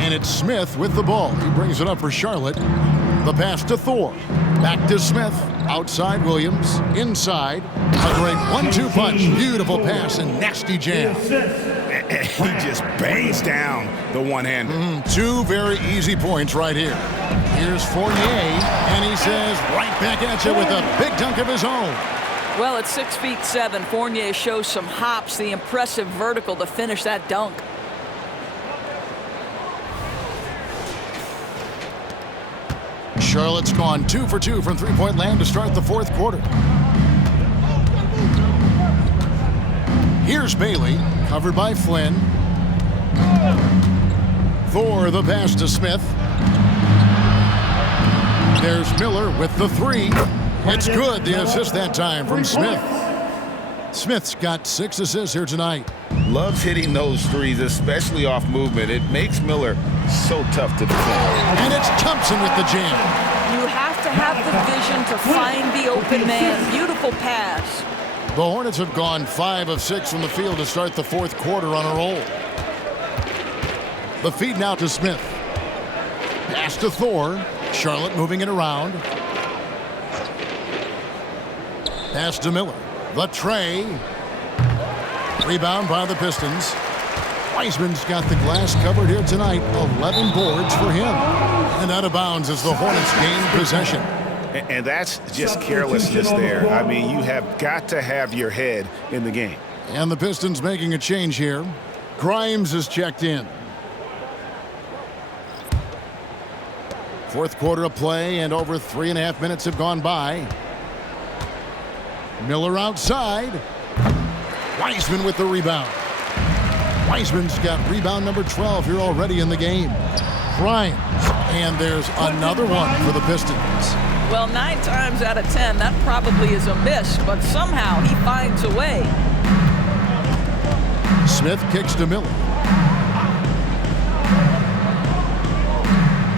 And it's Smith with the ball. He brings it up for Charlotte. The pass to Thor. Back to Smith. Outside Williams. Inside. A great 1-2 punch. Beautiful pass and nasty jam. He just bangs down the one-hander. 2 very easy points right here. Here's Fournier, and he says right back at you with a big dunk of his own. Well, at 6'7", Fournier shows some hops, the impressive vertical to finish that dunk. Charlotte's gone 2 for 2 from three-point land to start the 4th quarter. Here's Bailey, covered by Flynn. Thor, the pass to Smith. There's Miller with the 3. It's good, the assist that time from Smith. Smith's got 6 assists here tonight. Loves hitting those threes, especially off movement. It makes Miller so tough to defend. And it's Thompson with the jam. You have to have the vision to find the open man. Beautiful pass. The Hornets have gone 5 of 6 from the field to start the 4th quarter on a roll. The feed now to Smith. Pass to Thor. Charlotte moving it around. Pass to Miller. The tray. Rebound by the Pistons. Wiseman's got the glass covered here tonight. 11 boards for him. And out of bounds as the Hornets gain possession. And that's just carelessness there. I mean, you have got to have your head in the game. And the Pistons making a change here. Grimes is checked in. 4th quarter of play, and over 3.5 minutes have gone by. Miller outside. Wiseman with the rebound. Wiseman's got rebound number 12 here already in the game. Grimes, and there's another one for the Pistons. Well, 9 times out of 10, that probably is a miss, but somehow he finds a way. Smith kicks to Miller.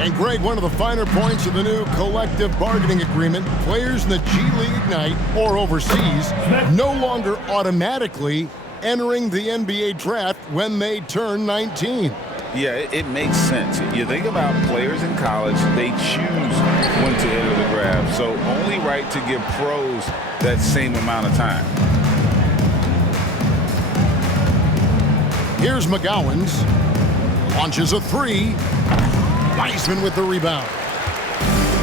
And Greg, one of the finer points of the new collective bargaining agreement, players in the G League Ignite or overseas no longer automatically entering the NBA draft when they turn 19. Yeah, it makes sense. You think about players in college, they choose when to enter the draft. So only right to give pros that same amount of time. Here's McGowan's. Launches a 3. Wiseman with the rebound.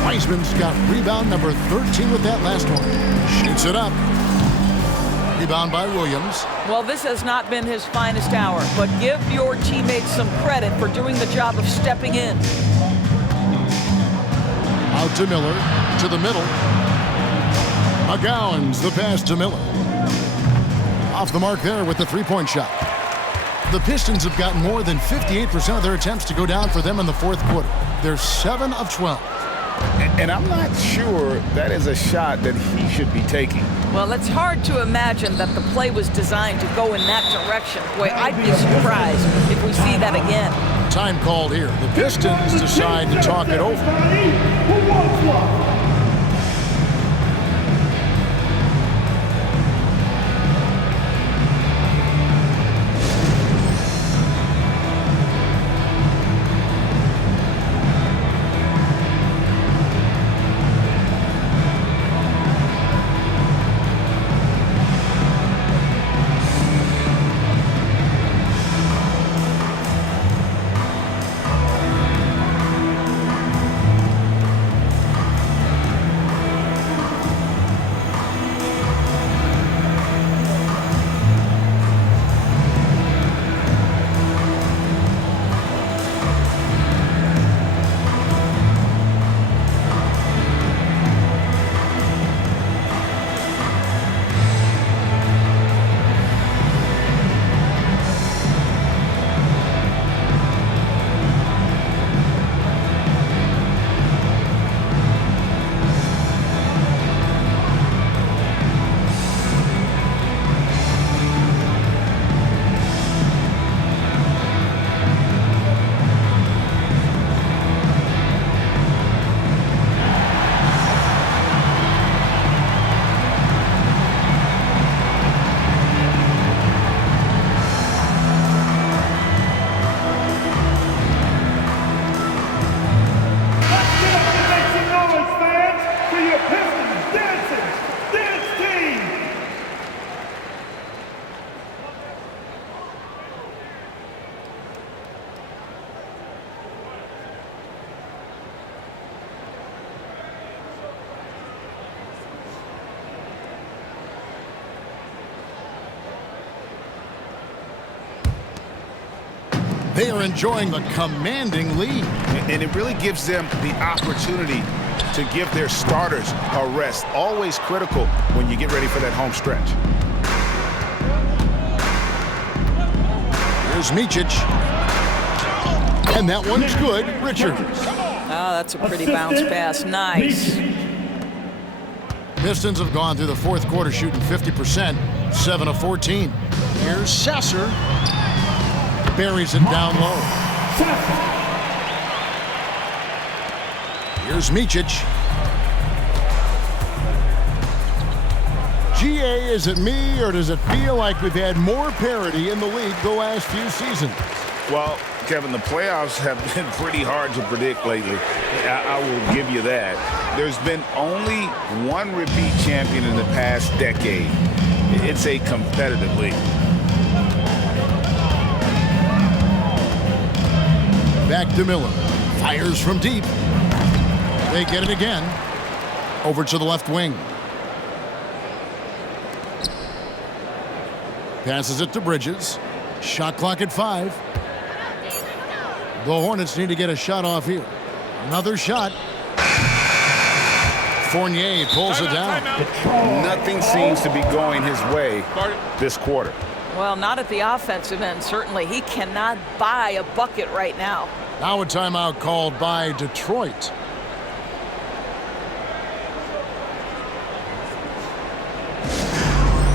Wiseman's got rebound number 13 with that last one. Shoots it up. Rebound by Williams. Well, this has not been his finest hour, but give your teammates some credit for doing the job of stepping in. Out to Miller, to the middle. McGowan's the pass to Miller. Off the mark there with the three-point shot. The Pistons have gotten more than 58% of their attempts to go down for them in the 4th quarter. They're 7 of 12. And I'm not sure that is a shot that he should be taking. Well, it's hard to imagine that the play was designed to go in that direction. Boy, I'd be surprised if we see that again. Time called here. The Pistons decide to talk it over. They are enjoying the commanding lead. And it really gives them the opportunity to give their starters a rest. Always critical when you get ready for that home stretch. Here's Micic. And that one's good. Richards. Oh, that's a pretty bounce pass. Nice. Pistons have gone through the fourth quarter shooting 50%, 7 of 14. Here's Sasser. Buries it down low. Here's Micic. GA, is it me, or does it feel like we've had more parity in the league the last few seasons? Well, Kevin, the playoffs have been pretty hard to predict lately. I will give you that. There's been only one repeat champion in the past decade. It's a competitive league. Back to Miller. Fires from deep. They get it again. Over to the left wing. Passes it to Bridges. Shot clock at 5. The Hornets need to get a shot off here. Another shot. Fournier pulls it down. Nothing seems to be going his way this quarter. Well, not at the offensive end, certainly. He cannot buy a bucket right now. Now a timeout called by Detroit.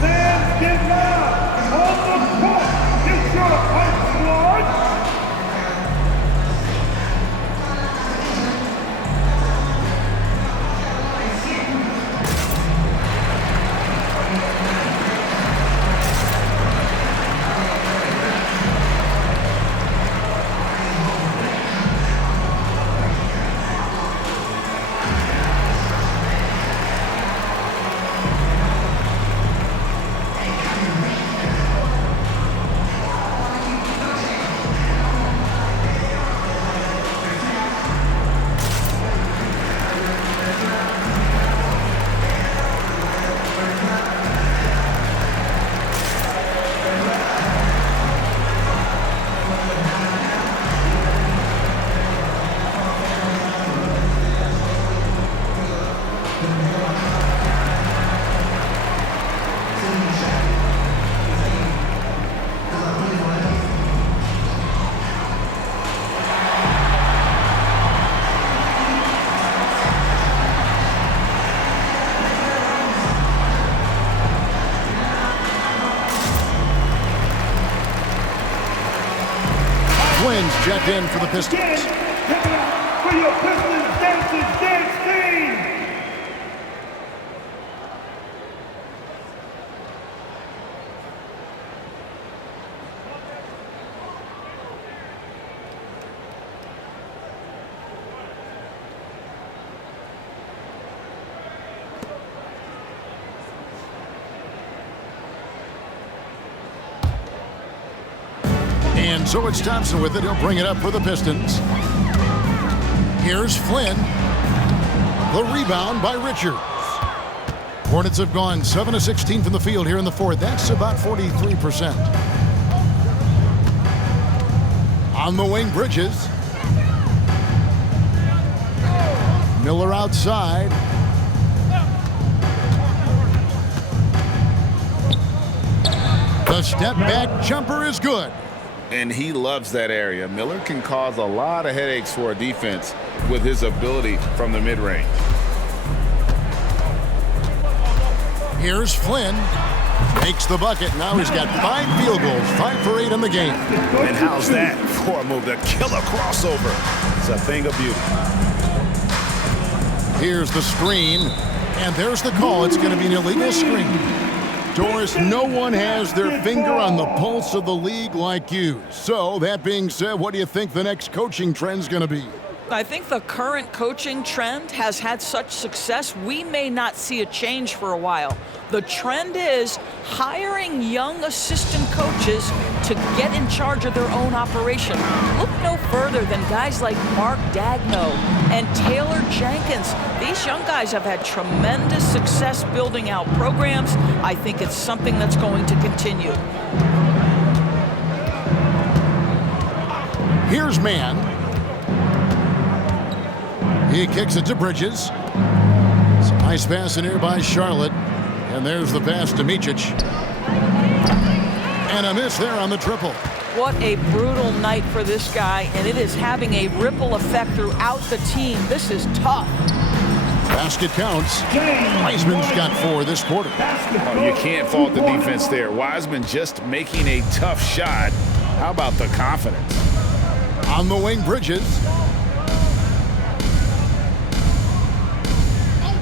Fans get loud! On the court! It's your hype squad! Checked in for the Pistons. For your Pistons Dances Dance Team! And so it's Thompson with it. He'll bring it up for the Pistons. Here's Flynn. The rebound by Richards. Hornets have gone 7 of 16 from the field here in the fourth. That's about 43%. On the wing, Bridges. Miller outside. The step back jumper is good. And he loves that area. Miller can cause a lot of headaches for a defense with his ability from the mid-range. Here's Flynn. Makes the bucket. Now he's got 5 field goals, 5 for 8 in the game. And how's that for a move? The killer crossover. It's a thing of beauty. Here's the screen. And there's the call. It's going to be an illegal screen. Doris, no one has their finger on the pulse of the league like you. So, that being said, what do you think the next coaching trend's going to be? I think the current coaching trend has had such success, we may not see a change for a while. The trend is hiring young assistant coaches to get in charge of their own operation. Look no further than guys like Mark Dagno and Taylor Jenkins. These young guys have had tremendous success building out programs. I think it's something that's going to continue. Here's Mann. He kicks it to Bridges. It's a nice pass in here by Charlotte. And there's the pass to Micic. And a miss there on the triple. What a brutal night for this guy, and it is having a ripple effect throughout the team. This is tough. Basket counts. Wiseman's got 4 this quarter. Oh, you can't fault the defense there. Wiseman just making a tough shot. How about the confidence? On the wing, Bridges.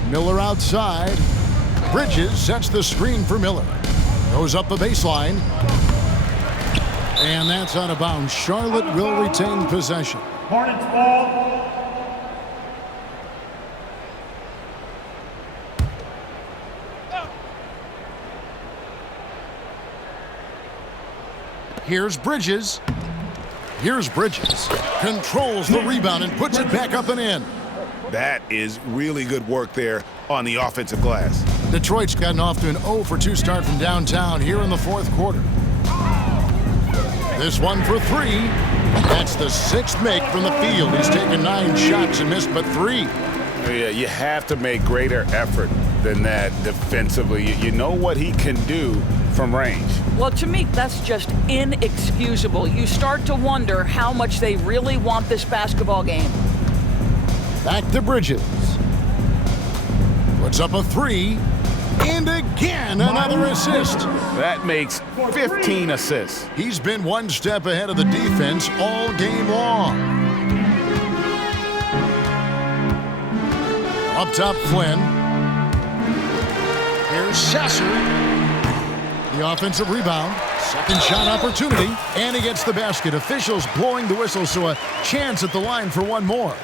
Miller outside. Bridges sets the screen for Miller. Goes up the baseline. And that's out of bounds. Charlotte will retain possession. Hornets ball. Here's Bridges. Here's Bridges. Controls the rebound and puts it back up and in. That is really good work there on the offensive glass. Detroit's gotten off to an 0-for-2 start from downtown here in the 4th quarter. This one for 3. That's the 6th make from the field. He's taken 9 shots and missed but 3. Yeah, you have to make greater effort than that defensively. You know what he can do from range. Well, to me, that's just inexcusable. You start to wonder how much they really want this basketball game. Back to Bridges. Puts up a 3. And again, another assist. That makes 15 assists. He's been one step ahead of the defense all game long. Up top, Flynn. Here's Sasser. The offensive rebound. Second shot opportunity. And he gets the basket. Officials blowing the whistle, so a chance at the line for one more.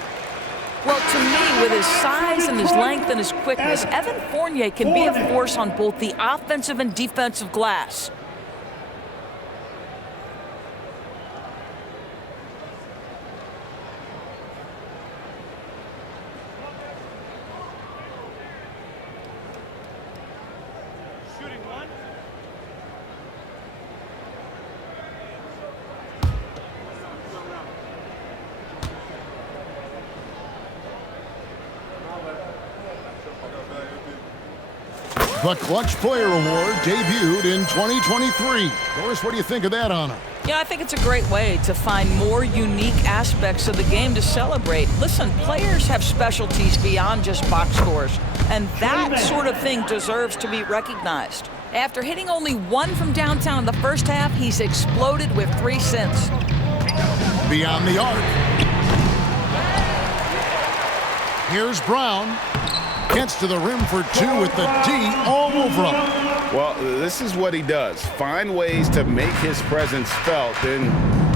Well, to me, with his size and his length and his quickness, Evan Fournier can be a force on both the offensive and defensive glass. The Clutch Player Award debuted in 2023. Doris, what do you think of that honor? Yeah, I think it's a great way to find more unique aspects of the game to celebrate. Listen, players have specialties beyond just box scores, and that sort of thing deserves to be recognized. After hitting only 1 from downtown in the first half, he's exploded with 3 since. Beyond the arc. Here's Brown. Gets to the rim for 2 with the D all over him. Well, this is what he does. Find ways to make his presence felt, and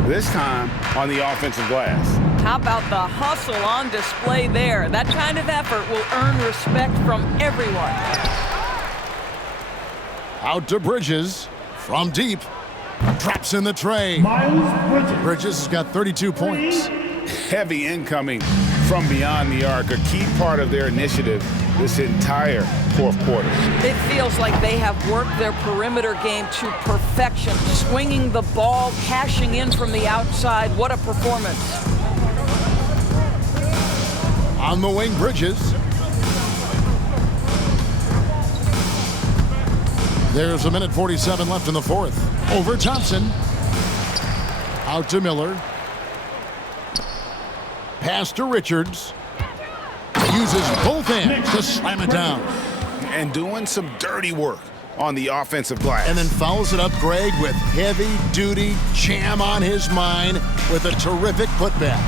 this time on the offensive glass. How about the hustle on display there? That kind of effort will earn respect from everyone. Out to Bridges. From deep. Drops in the tray. Bridges has got 32 points. Heavy incoming from beyond the arc, a key part of their initiative this entire 4th quarter. It feels like they have worked their perimeter game to perfection, swinging the ball, cashing in from the outside. What a performance. On the wing, Bridges. There's 1:47 left in the 4th. Over Thompson. Out to Miller. Pass to Richards. Uses both hands to slam it down. And doing some dirty work on the offensive glass. And then fouls it up Greg with heavy-duty jam on his mind with a terrific putback.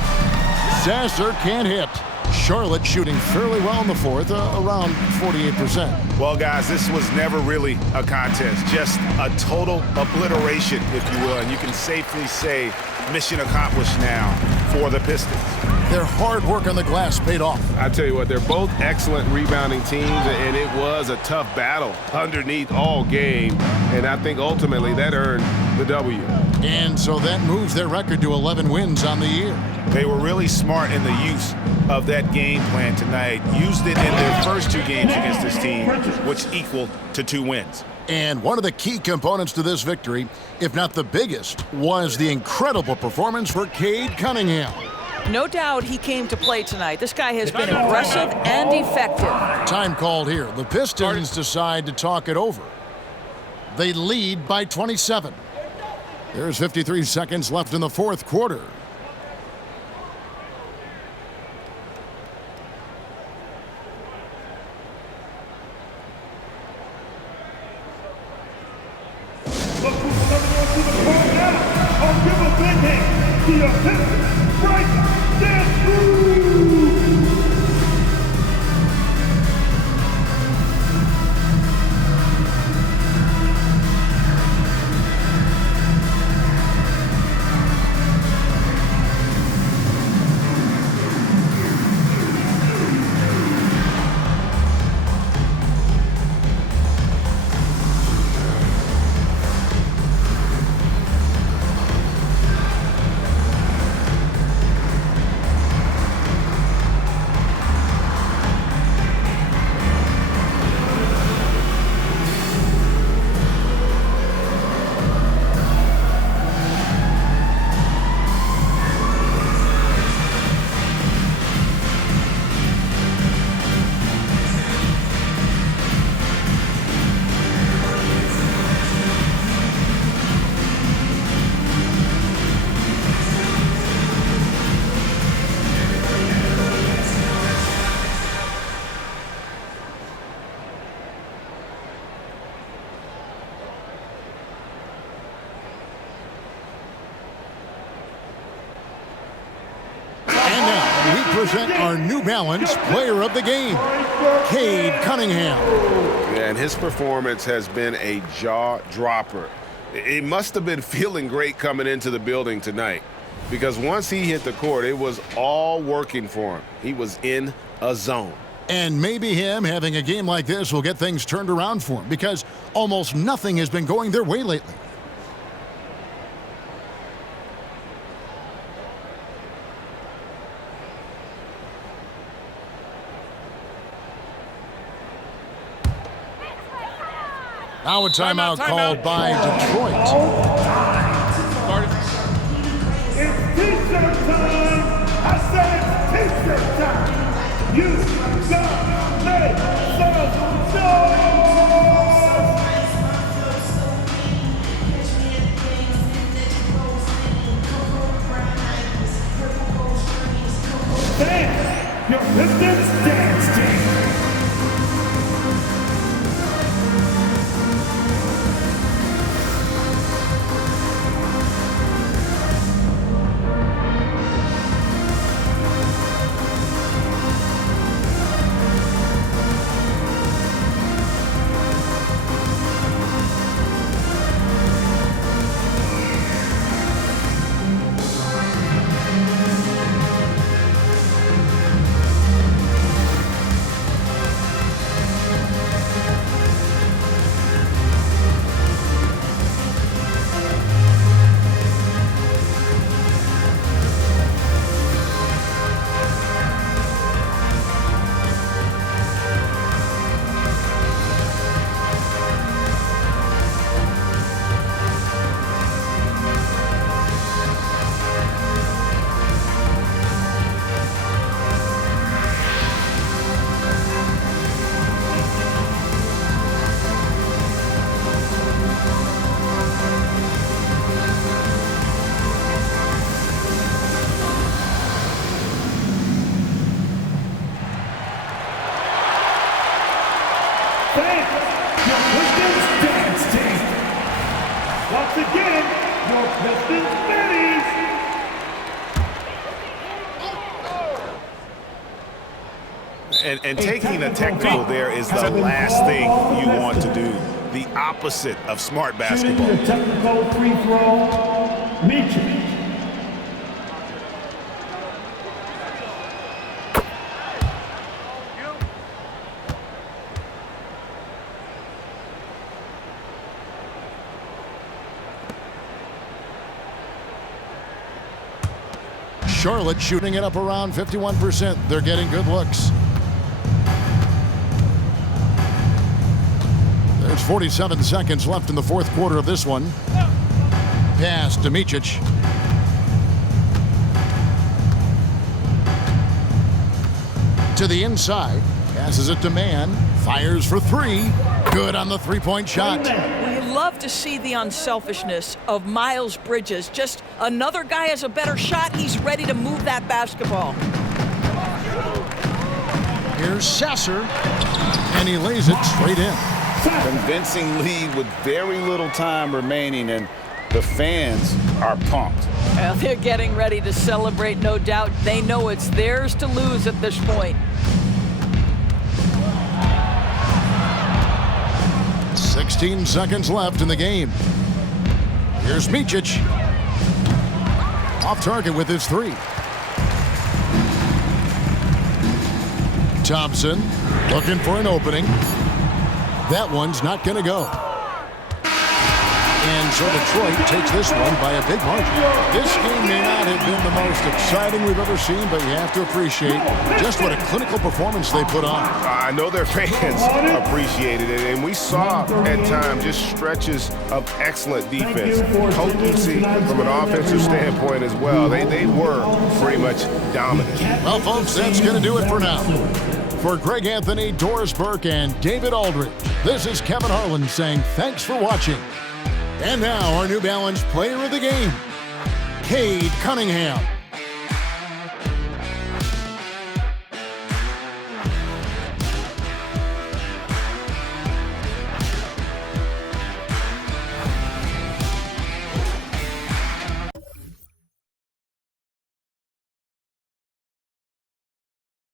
Sasser can't hit. Charlotte shooting fairly well in the 4th, around 48%. Well, guys, this was never really a contest. Just a total obliteration, if you will. And you can safely say mission accomplished now for the Pistons. Their hard work on the glass paid off. I tell you what, they're both excellent rebounding teams, and it was a tough battle underneath all game. And I think ultimately that earned the W. And so that moves their record to 11 wins on the year. They were really smart in the use of that game plan tonight. Used it in their first 2 games against this team, which equaled to 2 wins. And one of the key components to this victory, if not the biggest, was the incredible performance for Cade Cunningham. No doubt he came to play tonight. This guy has been aggressive and effective. Time called here. The Pistons decide to talk it over. They lead by 27. There's 53 seconds left in the fourth quarter. Look who's coming onto the court now. I'll give a big hand to your Pistons. Right, dance through. Present our New Balance player of the game, Cade Cunningham. Yeah, and his performance has been a jaw-dropper. He must have been feeling great coming into the building tonight, because once he hit the court, it was all working for him. He was in a zone. And maybe him having a game like this will get things turned around for him, because almost nothing has been going their way lately. Now a timeout called by Detroit. It's T-shirt time. I said it's T-shirt time. You got make some noise. Dance, your Pistons dance team. Once again, your Pistons Betties. And taking a technical there is the last thing you want to do. The opposite of smart basketball. Shooting the technical free throw, Mitchell. Charlotte shooting it up around 51%. They're getting good looks. There's 47 seconds left in the fourth quarter of this one. Pass to Micic. To the inside. Passes it to Mann. Fires for three. Good on the three-point shot. We love to see the unselfishness of Miles Bridges. Just another guy has a better shot. He's ready to move that basketball. Here's Sasser. And he lays it straight in. Convincing lead with very little time remaining, and the fans are pumped. Well, they're getting ready to celebrate, no doubt. They know it's theirs to lose at this point. 16 seconds left in the game. Here's Micic. Off target with his three. Thompson looking for an opening. That one's not going to go. And so Detroit takes this one by a big margin. This game may not have been the most exciting we've ever seen, but you have to appreciate just what a clinical performance they put on. I know their fans appreciated it, and we saw at times just stretches of excellent defense, potency from an offensive standpoint as well. They were pretty much dominant. Well, folks, that's going to do it for now. For Greg Anthony, Doris Burke, and David Aldridge, this is Kevin Harlan saying thanks for watching. And now our New Balance player of the game, Cade Cunningham.